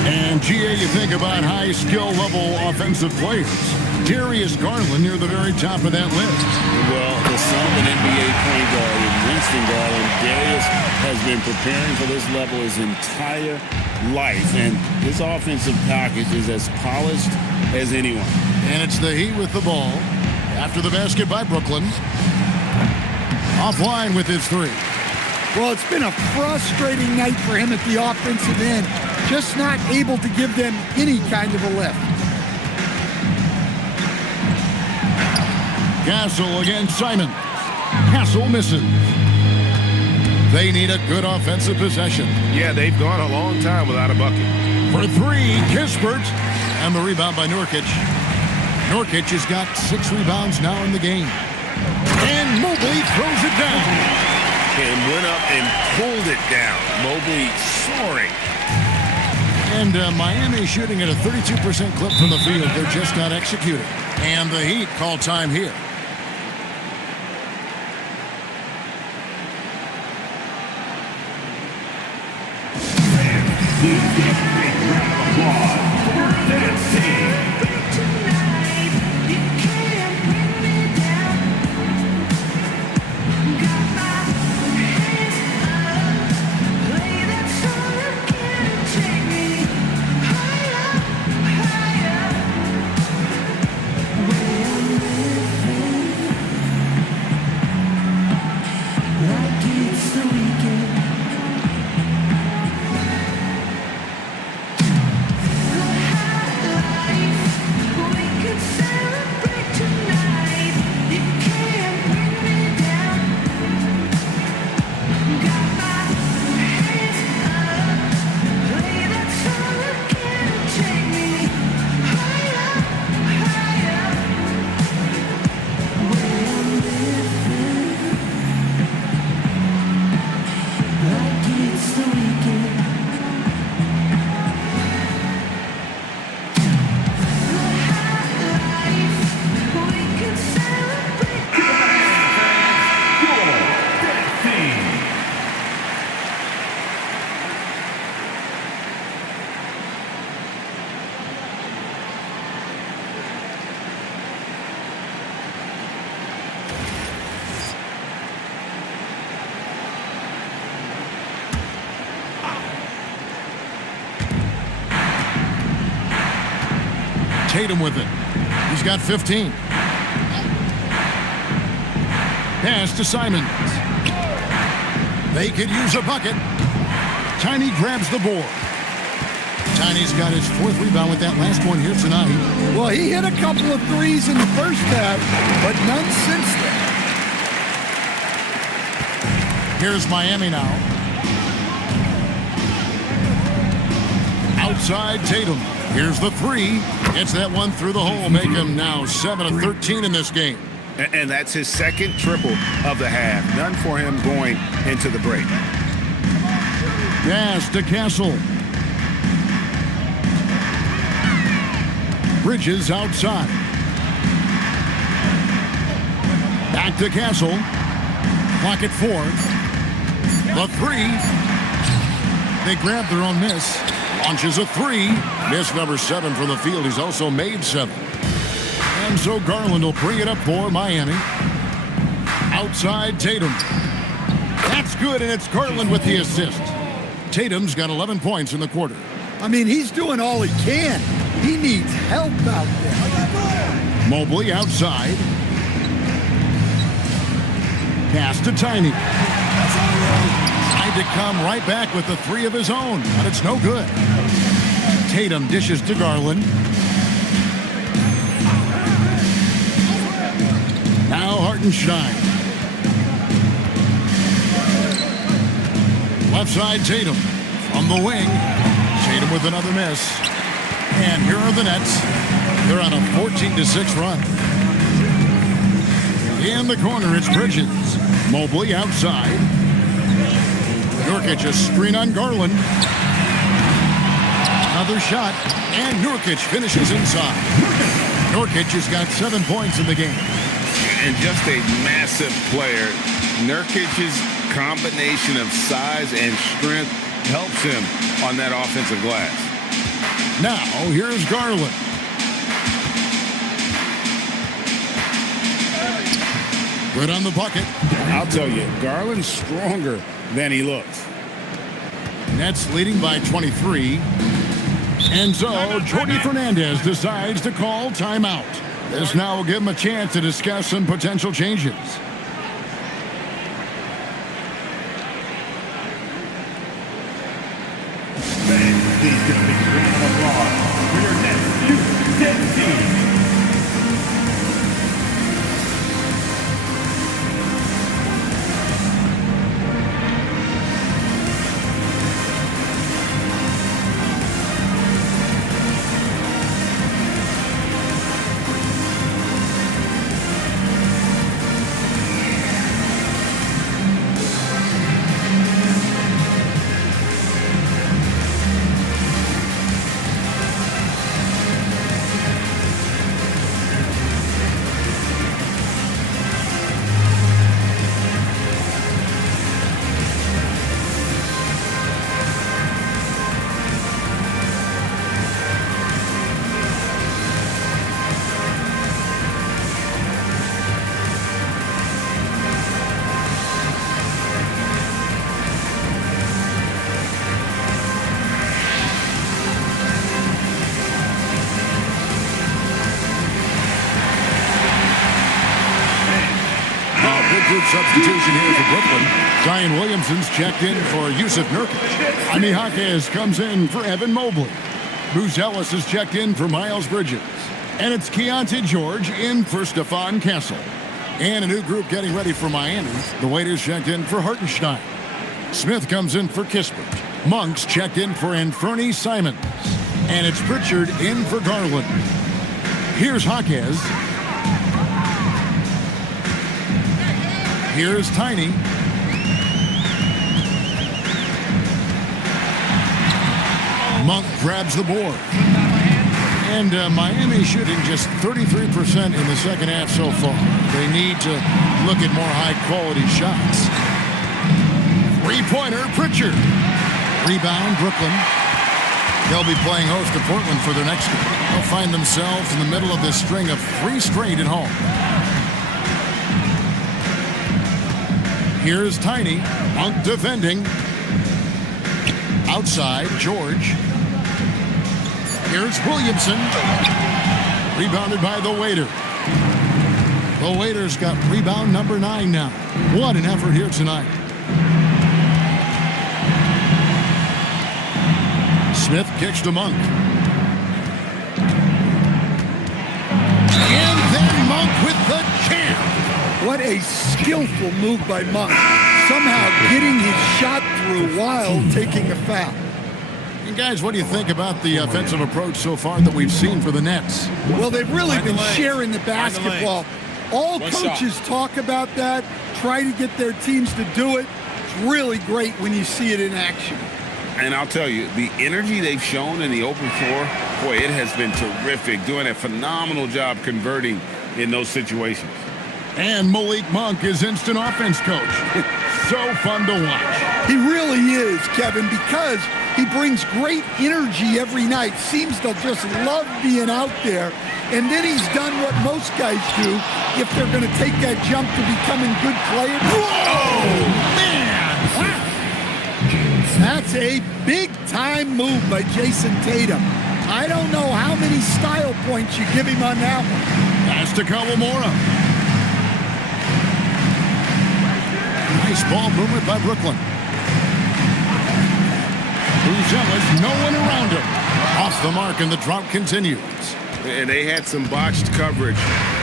And GA, you think about high skill level offensive players. Darius Garland near the very top of that list. Well, the son of an NBA point guard in Winston Garland, Darius has been preparing for this level his entire life. And his offensive package is as polished as anyone. And it's the Heat with the ball. After the basket by Brooklyn. Offline with his three. Well, it's been a frustrating night for him at the offensive end. Just not able to give them any kind of a lift. Castle against Simon. Castle misses. They need a good offensive possession. Yeah, they've gone a long time without a bucket. For three, Kispert. And the rebound by Nurkic. Nurkic has got 6 rebounds now in the game. And Mobley throws it down. And went up and pulled it down. Mobley soaring. And Miami shooting at a 32% clip from the field. They're just not executing. And the Heat call time here. Tatum with it. He's got 15. Pass to Simons. They could use a bucket. Tiny grabs the board. Tiny's got his 4th rebound with that last one here tonight. Well, he hit a couple of threes in the first half, but none since then. Here's Miami now. Outside Tatum. Here's the 3. Gets that one through the hole. Make him now 7 of 13 in this game. And that's his 2nd triple of the half. None for him going into the break. Pass to Castle. Bridges outside. Back to Castle. Clock at 4. The 3. They grab their own miss. Launches a 3. Miss number 7 from the field. He's also made 7. And so Garland will bring it up for Miami. Outside Tatum. That's good, and it's Garland with the assist. Tatum's got 11 points in the quarter. I mean, he's doing all he can. He needs help out there. Mobley outside. Pass to Tiny. Tried to come right back with the 3 of his own, but it's no good. Tatum dishes to Garland. Now Hartenstein. Left side Tatum. From the wing. Tatum with another miss. And here are the Nets. They're on a 14-6 run. In the corner, it's Bridges. Mobley outside. Nurkic a screen on Garland. Another shot. And Nurkic finishes inside. Nurkic has got 7 points in the game. And just a massive player. Nurkic's combination of size and strength helps him on that offensive glass. Now, here's Garland. Good on the bucket. I'll tell you, Garland's stronger than he looks. Nets leading by 23. And so, Jordy Fernandez decides to call timeout. This now will give him a chance to discuss some potential changes. Please give a big round of applause for your next U10 team. Good substitution here for Brooklyn. Zion Williamson's checked in for Yusuf Nurkic. Jaime Jaquez comes in for Evan Mobley. Bruce Ellis is checked in for Miles Bridges. And it's Keontae George in for Stephon Castle. And a new group getting ready for Miami. The waiters checked in for Hartenstein. Smith comes in for Kispert. Monk's checked in for Anthony Simons. And it's Pritchard in for Garland. Here's Jaquez. Here's Tiny. Monk grabs the board. And Miami shooting just 33% in the second half so far. They need to look at more high-quality shots. Three-pointer, Pritchard. Rebound, Brooklyn. They'll be playing host to Portland for their next game. They'll find themselves in the middle of this string of 3 straight at home. Here's Tiny. Monk defending. Outside, George. Here's Williamson. Rebounded by the Waiter. The Waiter's got rebound number 9 now. What an effort here tonight. Smith kicks to Monk. And then Monk with the champ. What a skillful move by Monk. Somehow getting his shot through while taking the foul. And guys, what do you think about the offensive approach so far that we've seen for the Nets? Well, they've really been sharing the basketball. All coaches talk about that, try to get their teams to do it. It's really great when you see it in action. And I'll tell you, the energy they've shown in the open floor, boy, it has been terrific. Doing a phenomenal job converting in those situations. And Malik Monk is instant offense coach. So fun to watch. He really is, Kevin, because he brings great energy every night. Seems to just love being out there. And then he's done what most guys do if they're going to take that jump to becoming good players. Whoa, man! Wow. That's a big-time move by Jason Tatum. I don't know how many style points you give him on that one. Pass to Kawamura. Nice ball movement by Brooklyn. Uzella's no one around him. Off the mark, and the drought continues. And they had some botched coverage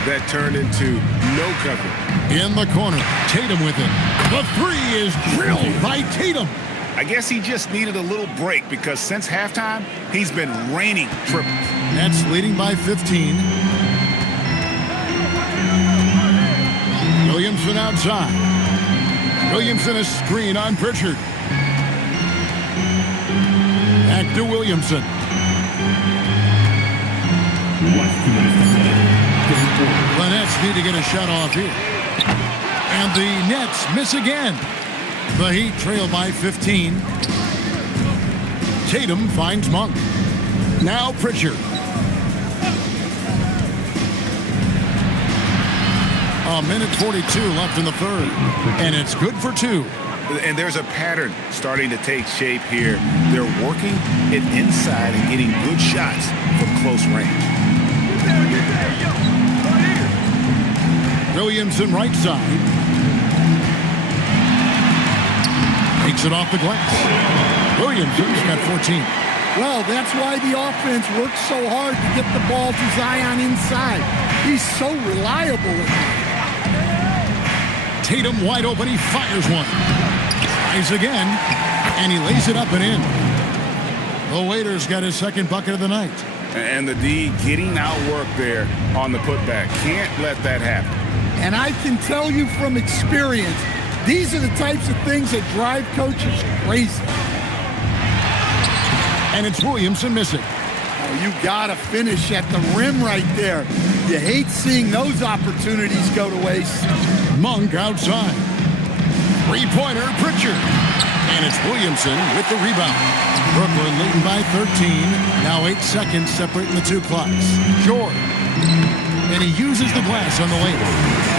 that turned into no coverage. In the corner, Tatum with it. The three is drilled by Tatum. I guess he just needed a little break because since halftime, he's been raining triples. Nets leading by 15. Williamson outside. Williamson a screen on Pritchard. Back to Williamson. The Nets need to get a shot off here. And the Nets miss again. The Heat trail by 15. Tatum finds Monk. Now Pritchard. A minute 42 left in the third. And it's good for 2. And there's a pattern starting to take shape here. They're working it inside and getting good shots from close range. Williamson right side. Takes it off the glass. Williamson's got 14. Well, that's why the offense works so hard to get the ball to Zion inside. He's so reliable. Tatum wide open. He fires one. Tries again. And he lays it up and in. The Waiter's got his second bucket of the night. And the D getting outworked there on the putback. Can't let that happen. And I can tell you from experience, these are the types of things that drive coaches crazy. And it's Williamson missing. Oh, you got to finish at the rim right there. You hate seeing those opportunities go to waste. Monk outside. Three-pointer, Pritchard. And it's Williamson with the rebound. Brooklyn leading by 13. Now 8 seconds separating the two clocks. George. And he uses the glass on the lane.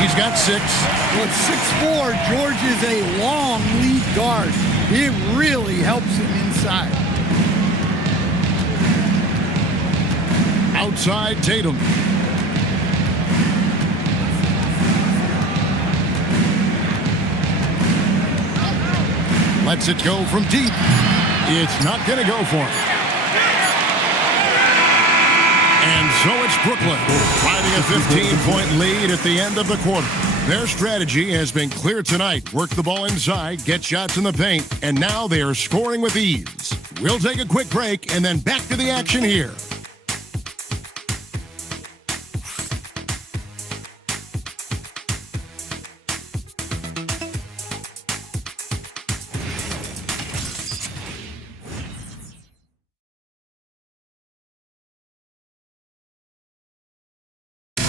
He's got 6. Well, at 6'4", George is a long lead guard. It really helps him inside. Outside Tatum. Lets it go from deep. It's not going to go for him. And so it's Brooklyn, finding a 15-point lead at the end of the quarter. Their strategy has been clear tonight. Work the ball inside, get shots in the paint, and now they are scoring with ease. We'll take a quick break and then back to the action here.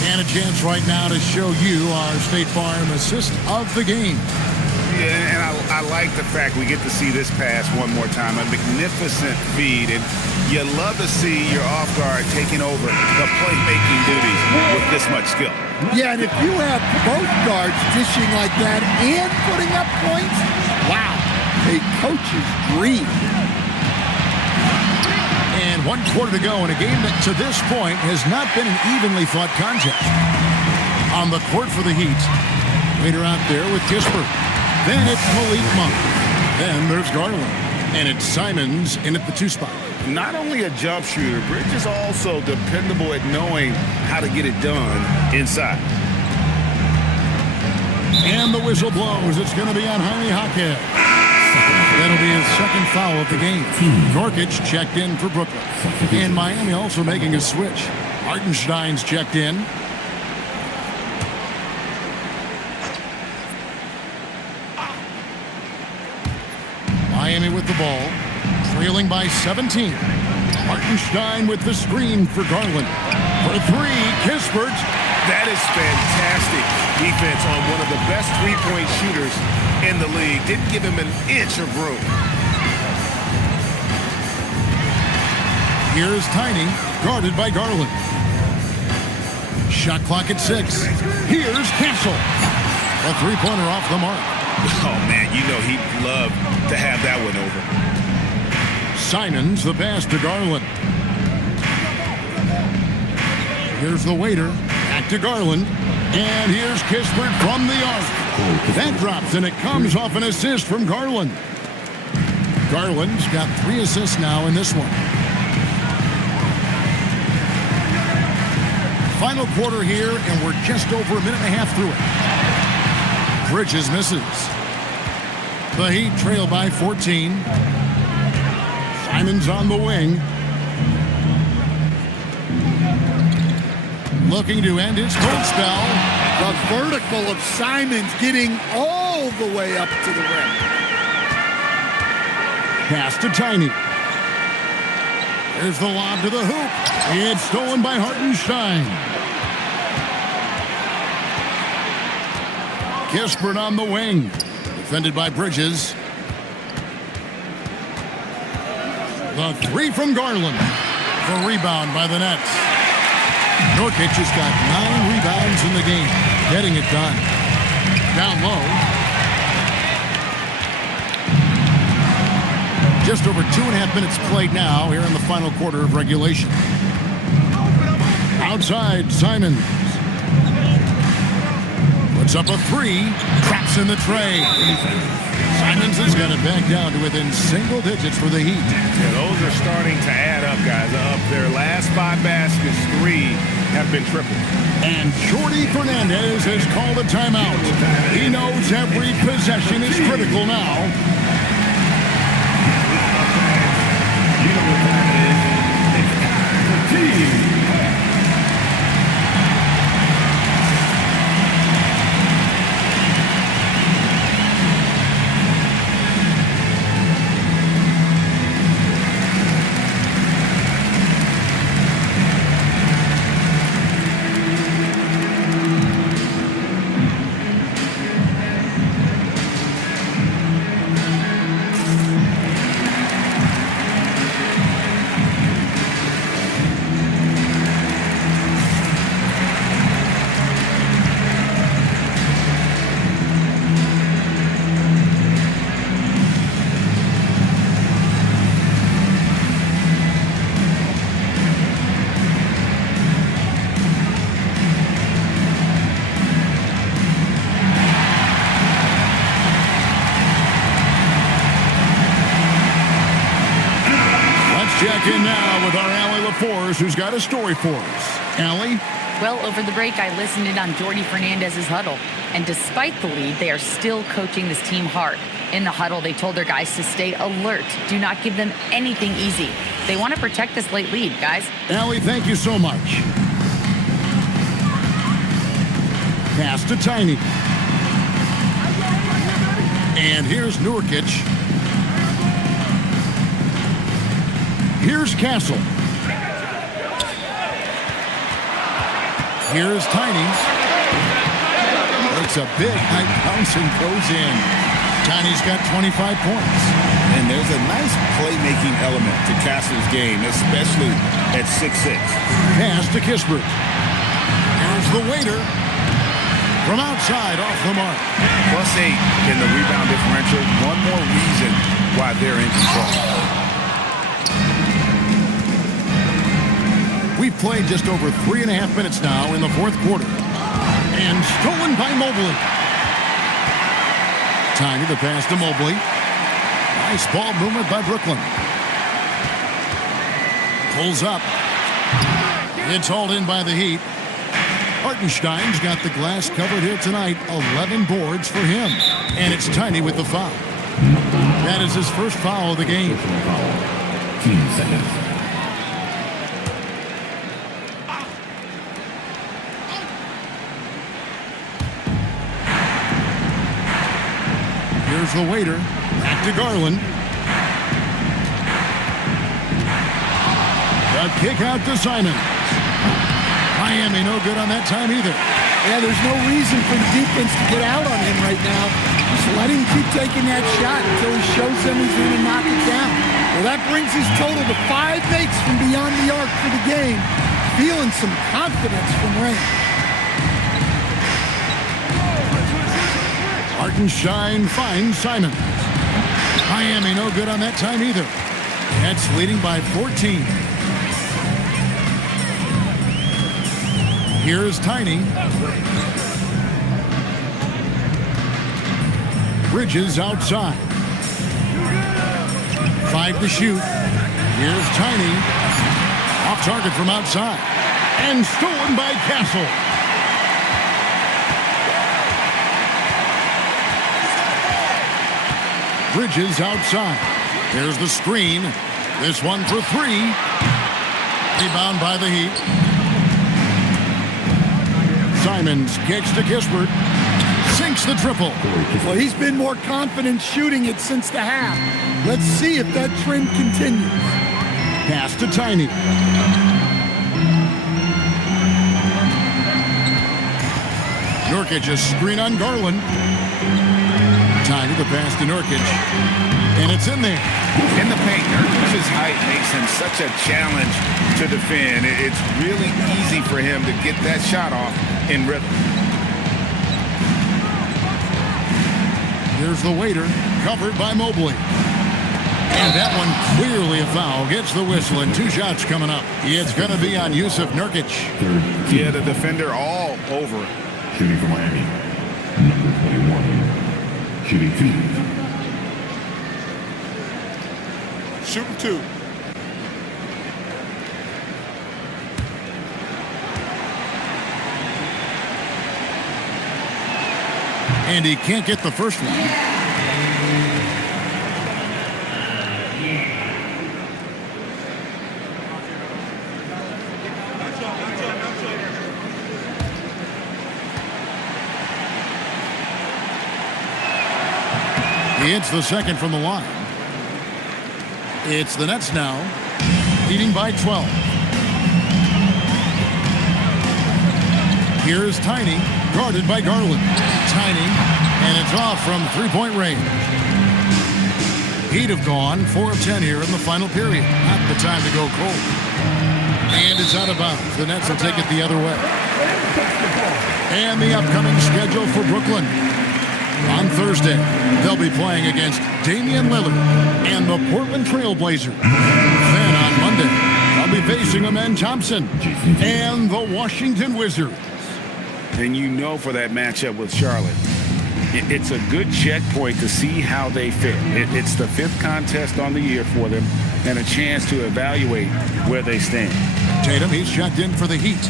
And a chance right now to show you our State Farm assist of the game. Yeah, and I like the fact we get to see this pass one more time. A magnificent feed, and you love to see your off guard taking over the playmaking duties with this much skill. Yeah, and if you have both guards dishing like that and putting up points, wow, a coach's dream. And 1 quarter to go in a game that to this point has not been an evenly fought contest. On the court for the Heat. Waiter out there with Kispert. Then it's Malik Monk. Then there's Garland. And it's Simons in at the 2 spot. Not only a jump shooter, Bridge is also dependable at knowing how to get it done inside. And the whistle blows. It's going to be on Jaime Jaquez. That'll be his second foul of the game. Nurkic checked in for Brooklyn. And Miami also making a switch. Hartenstein's checked in. Miami with the ball, trailing by 17. Hartenstein with the screen for Garland. For 3, Kispert. That is fantastic defense on one of the best three-point shooters in the league. Didn't give him an inch of room. Here's Tiny, guarded by Garland. Shot clock at 6. Here's Castle. A three-pointer off the mark. Oh, man, you know he'd love to have that one over. Simons, the pass to Garland. Here's the waiter. Back to Garland. And here's Kispert from the arc. That drops, and it comes off an assist from Garland. Garland's got 3 assists now in this one. Final quarter here, and we're just over a minute and a half through it. Bridges misses. The Heat trail by 14. Simons on the wing. Looking to end his cold spell. The vertical of Simons getting all the way up to the rim. Pass to Tiny. There's the lob to the hoop. It's stolen by Hartenstein. Kispert on the wing. Defended by Bridges. The 3 from Garland. The rebound by the Nets. Nurkic has got 9 rebounds in the game. Getting it done. Down low. Just over 2.5 minutes played now here in the final quarter of regulation. Outside, Simons. Puts up a 3. Traps in the tray. Simons has got it back down to within single digits for the Heat. Yeah, those are starting to add up, guys. Up their last 5 baskets, 3 have been tripled. And Jordi Fernandez has called a timeout. He knows every possession is critical now. Check in now with our Allie LaForce, who's got a story for us. Allie? Well, over the break, I listened in on Jordi Fernandez's huddle. And despite the lead, they are still coaching this team hard. In the huddle, they told their guys to stay alert. Do not give them anything easy. They want to protect this late lead, guys. Allie, thank you so much. Pass to Tiny. And here's Nurkic. Here's Castle. Here's Tiny. It's a big high bounce and goes in. Tiny's got 25 points. And there's a nice playmaking element to Castle's game, especially at 6'6". Pass to Kispert. Here's the waiter. From outside, off the mark. +8 in the rebound differential. One more reason why they're in control. We've played just over 3.5 minutes now in the fourth quarter. And stolen by Mobley. Tiny the pass to Mobley. Nice ball movement by Brooklyn. Pulls up. It's hauled in by the Heat. Hartenstein's got the glass covered here tonight. 11 boards for him. And it's Tiny with the foul. That is his first foul of the game. 10 seconds. Here's the waiter. Back to Garland. The kick out to Simon. Miami no good on that time either. Yeah, there's no reason for the defense to get out on him right now. Just let him keep taking that shot until he shows them he's going to knock it down. Well, that brings his total to 5 makes from beyond the arc for the game. Feeling some confidence from Rain. Hartenstein finds Simon. Miami no good on that time either. Nets leading by 14. Here's Tiny. Bridges outside. 5 to shoot. Here's Tiny. Off target from outside. And stolen by Castle. Bridges outside. There's the screen. This one for 3. Rebound by the Heat. Simons kicks to Kispert. Sinks the triple. Well, he's been more confident shooting it since the half. Let's see if that trend continues. Pass to Tiny. Nurkic a screen on Garland. Tiny the pass to Nurkic. And it's in there. In the paint, Nurkic's height makes him such a challenge to defend. It's really easy for him to get that shot off in rhythm. Here's the waiter, covered by Mobley. And that one clearly a foul. Gets the whistle and 2 shots coming up. It's going to be on Yusuf Nurkic. Yeah, the defender all over it. Shooting for Miami. Number 21. Shooting 2. Shooting 2. And he can't get the first one. He hits the second from the line. It's the Nets now, leading by 12. Here's Tiny, guarded by Garland. Tiny, and it's off from 3-point range. He'd have gone 4 of 10 here in the final period. Not the time to go cold. And it's out of bounds. The Nets will take it the other way. And the upcoming schedule for Brooklyn. On Thursday, they'll be playing against Damian Lillard and the Portland Trail Blazers. Then on Monday, they'll be facing Amen Thompson and the Washington Wizards. And you know for that matchup with Charlotte, it's a good checkpoint to see how they fare. It's the 5th contest on the year for them and a chance to evaluate where they stand. Tatum, he's checked in for the Heat.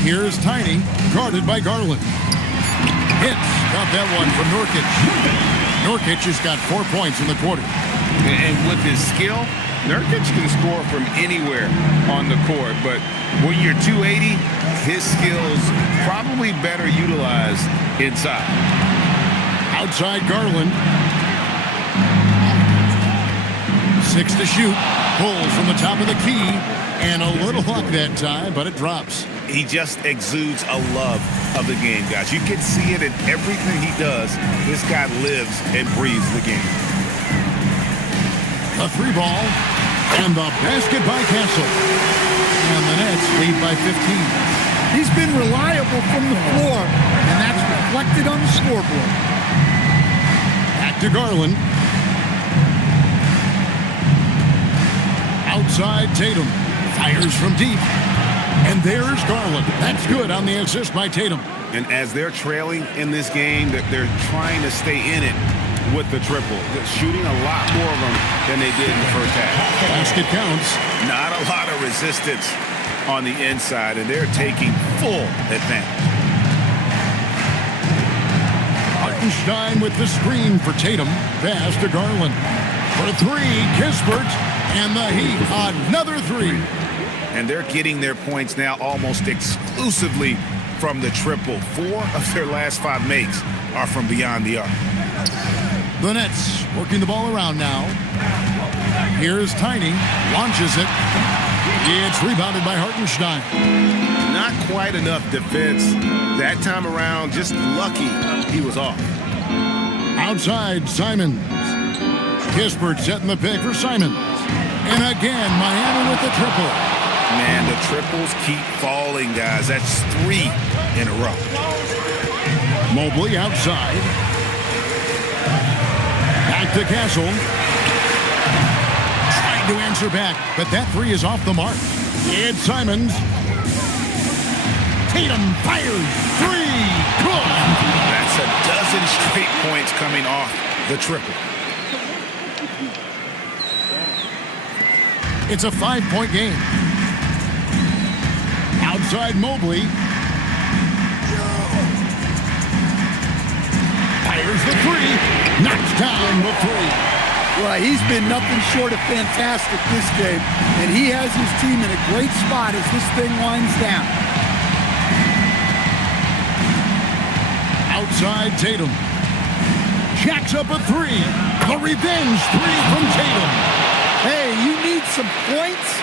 Here's Tiny, guarded by Garland. Hits, got that one from Nurkic. Nurkic has got 4 points in the quarter. And with his skill, Nurkic can score from anywhere on the court, but when you're 280, his skills probably better utilized inside. Outside Garland. 6 to shoot. Pulls from the top of the key. And a little luck that time, but it drops. He just exudes a love of the game, guys. You can see it in everything he does. This guy lives and breathes the game. A 3 ball. And the basket by Castle. And the Nets lead by 15. He's been reliable from the floor, and that's reflected on the scoreboard. Back to Garland. Outside Tatum. Fires from deep. And there's Garland. That's good on the assist by Tatum. And as they're trailing in this game, they're trying to stay in it with the triple. They're shooting a lot more of them than they did in the first half. Basket counts. Not a lot of resistance on the inside, and they're taking full advantage. Hartenstein with the screen for Tatum. Pass to Garland. For three, Kispert. And the Heat, another three. And they're getting their points now almost exclusively from the triple. 4 of their last 5 makes are from beyond the arc. The Nets working the ball around now. Here's Tiny. Launches it. It's rebounded by Hartenstein. Not quite enough defense that time around. Just lucky he was off. Outside, Simons. Kispert setting the pick for Simons. And again, Miami with the triple. Man, the triples keep falling, guys. That's 3 in a row. Mobley outside. Back to Castle. Trying to answer back, but that 3 is off the mark. It's Simons. Tatum fires. 3. Good. That's a dozen straight points coming off the triple. It's a 5-point game. Outside Mobley. Fires the 3. Knocks down the 3. Well, he's been nothing short of fantastic this game, and he has his team in a great spot as this thing winds down. Outside Tatum. Jacks up a 3. The revenge 3 from Tatum. Hey, you need some points?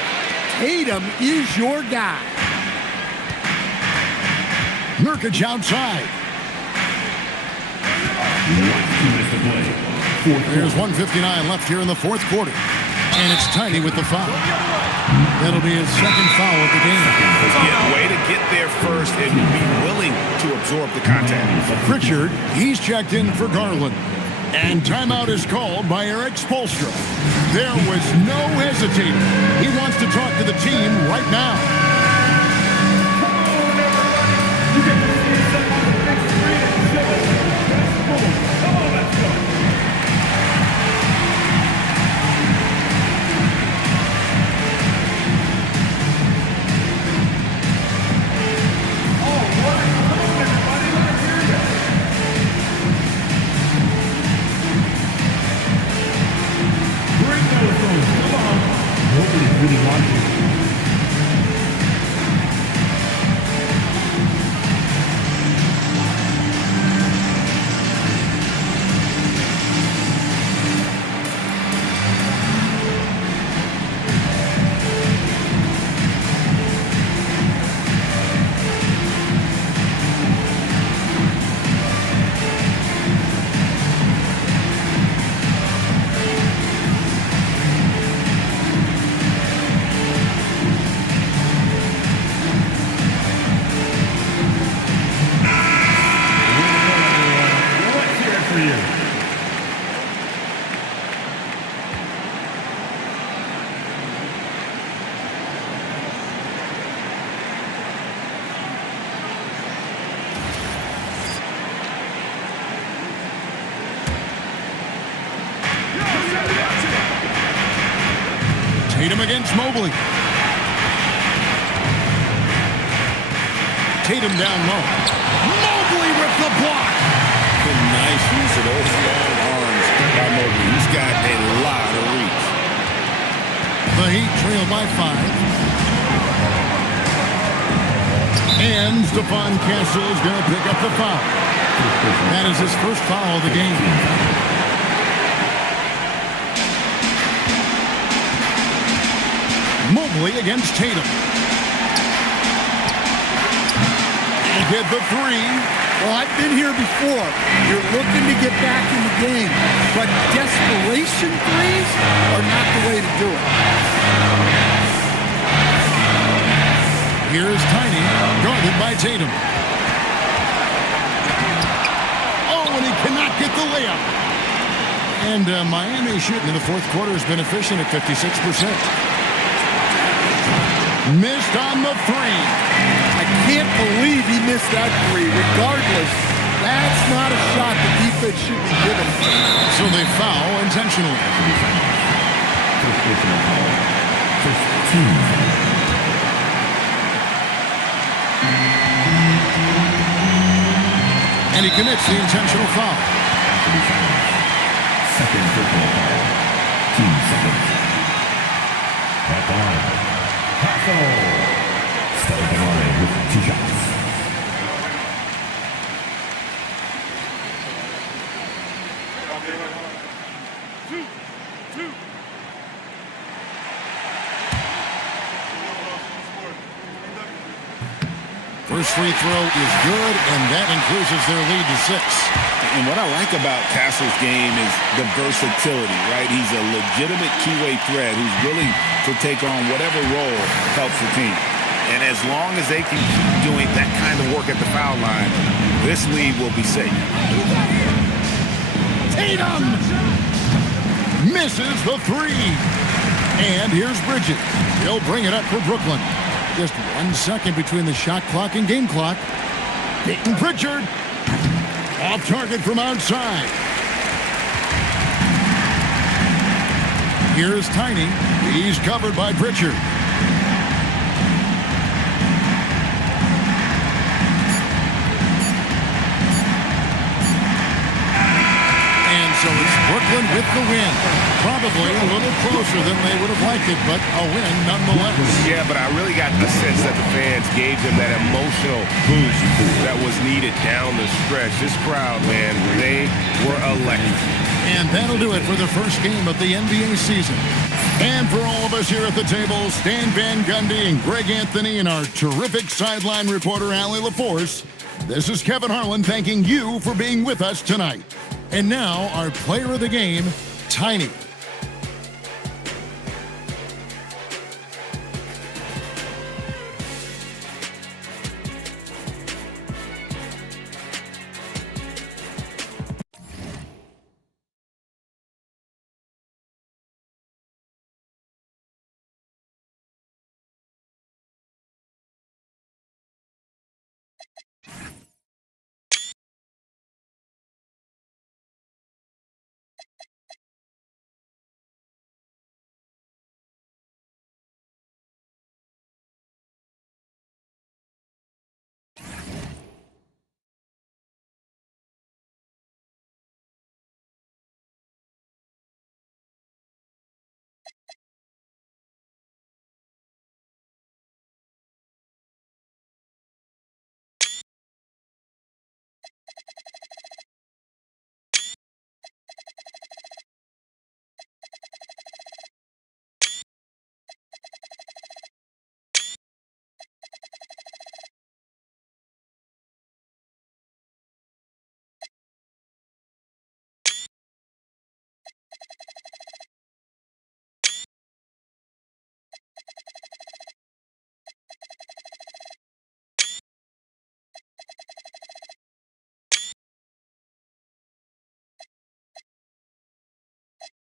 Tatum is your guy. Nurkic outside. There's 1:59 left here in the fourth quarter. And it's Tiny with the foul. That'll be his second foul of the game. Yeah, way to get there first and be willing to absorb the contact. Pritchard, he's checked in for Garland. And timeout is called by Eric Spoelstra. There was no hesitating. He wants to talk to the team right now. Really watching. Tatum against Mobley. Tatum down low. Mobley with the block. Good, nice use of those long arms by Mobley. He's got a lot of reach. The Heat trail by 5. And Stephon Castle is going to pick up the foul. That is his first foul of the game. Mobley against Tatum. And hit the 3. Well, I've been here before. You're looking to get back in the game, but desperation threes are not the way to do it. Here's Tiny, guarded by Tatum. Oh, and he cannot get the layup. And Miami shooting in the fourth quarter has been efficient at 56%. Missed on the three. I can't believe he missed that three. Regardless, that's not a shot the defense should be given. So they foul intentionally. And he commits the intentional foul. Second football foul. 2 seconds. At the line. Hassel. Starting the line with 2 shots. First free throw is good, and that increases their lead to 6. And what I like about Castle's game is the versatility, right? He's a legitimate two-way threat who's willing to take on whatever role helps the team. And as long as they can keep doing that kind of work at the foul line, this lead will be safe. Tatum misses the three. And here's Bridges. He'll bring it up for Brooklyn. Just 1 second between the shot clock and game clock. Peyton Pritchard. Off target from outside. Here's Tiny. He's covered by Pritchard. And so it's Brooklyn with the win. Probably a little closer than they would have liked it, but a win nonetheless. Yeah, but I really got the sense that the fans gave them that emotional boost that was needed down the stretch. This crowd, man, they were electric. And that'll do it for the first game of the NBA season. And for all of us here at the table, Stan Van Gundy and Greg Anthony and our terrific sideline reporter, Allie LaForce, this is Kevin Harlan thanking you for being with us tonight. And now, our player of the game, Tiny.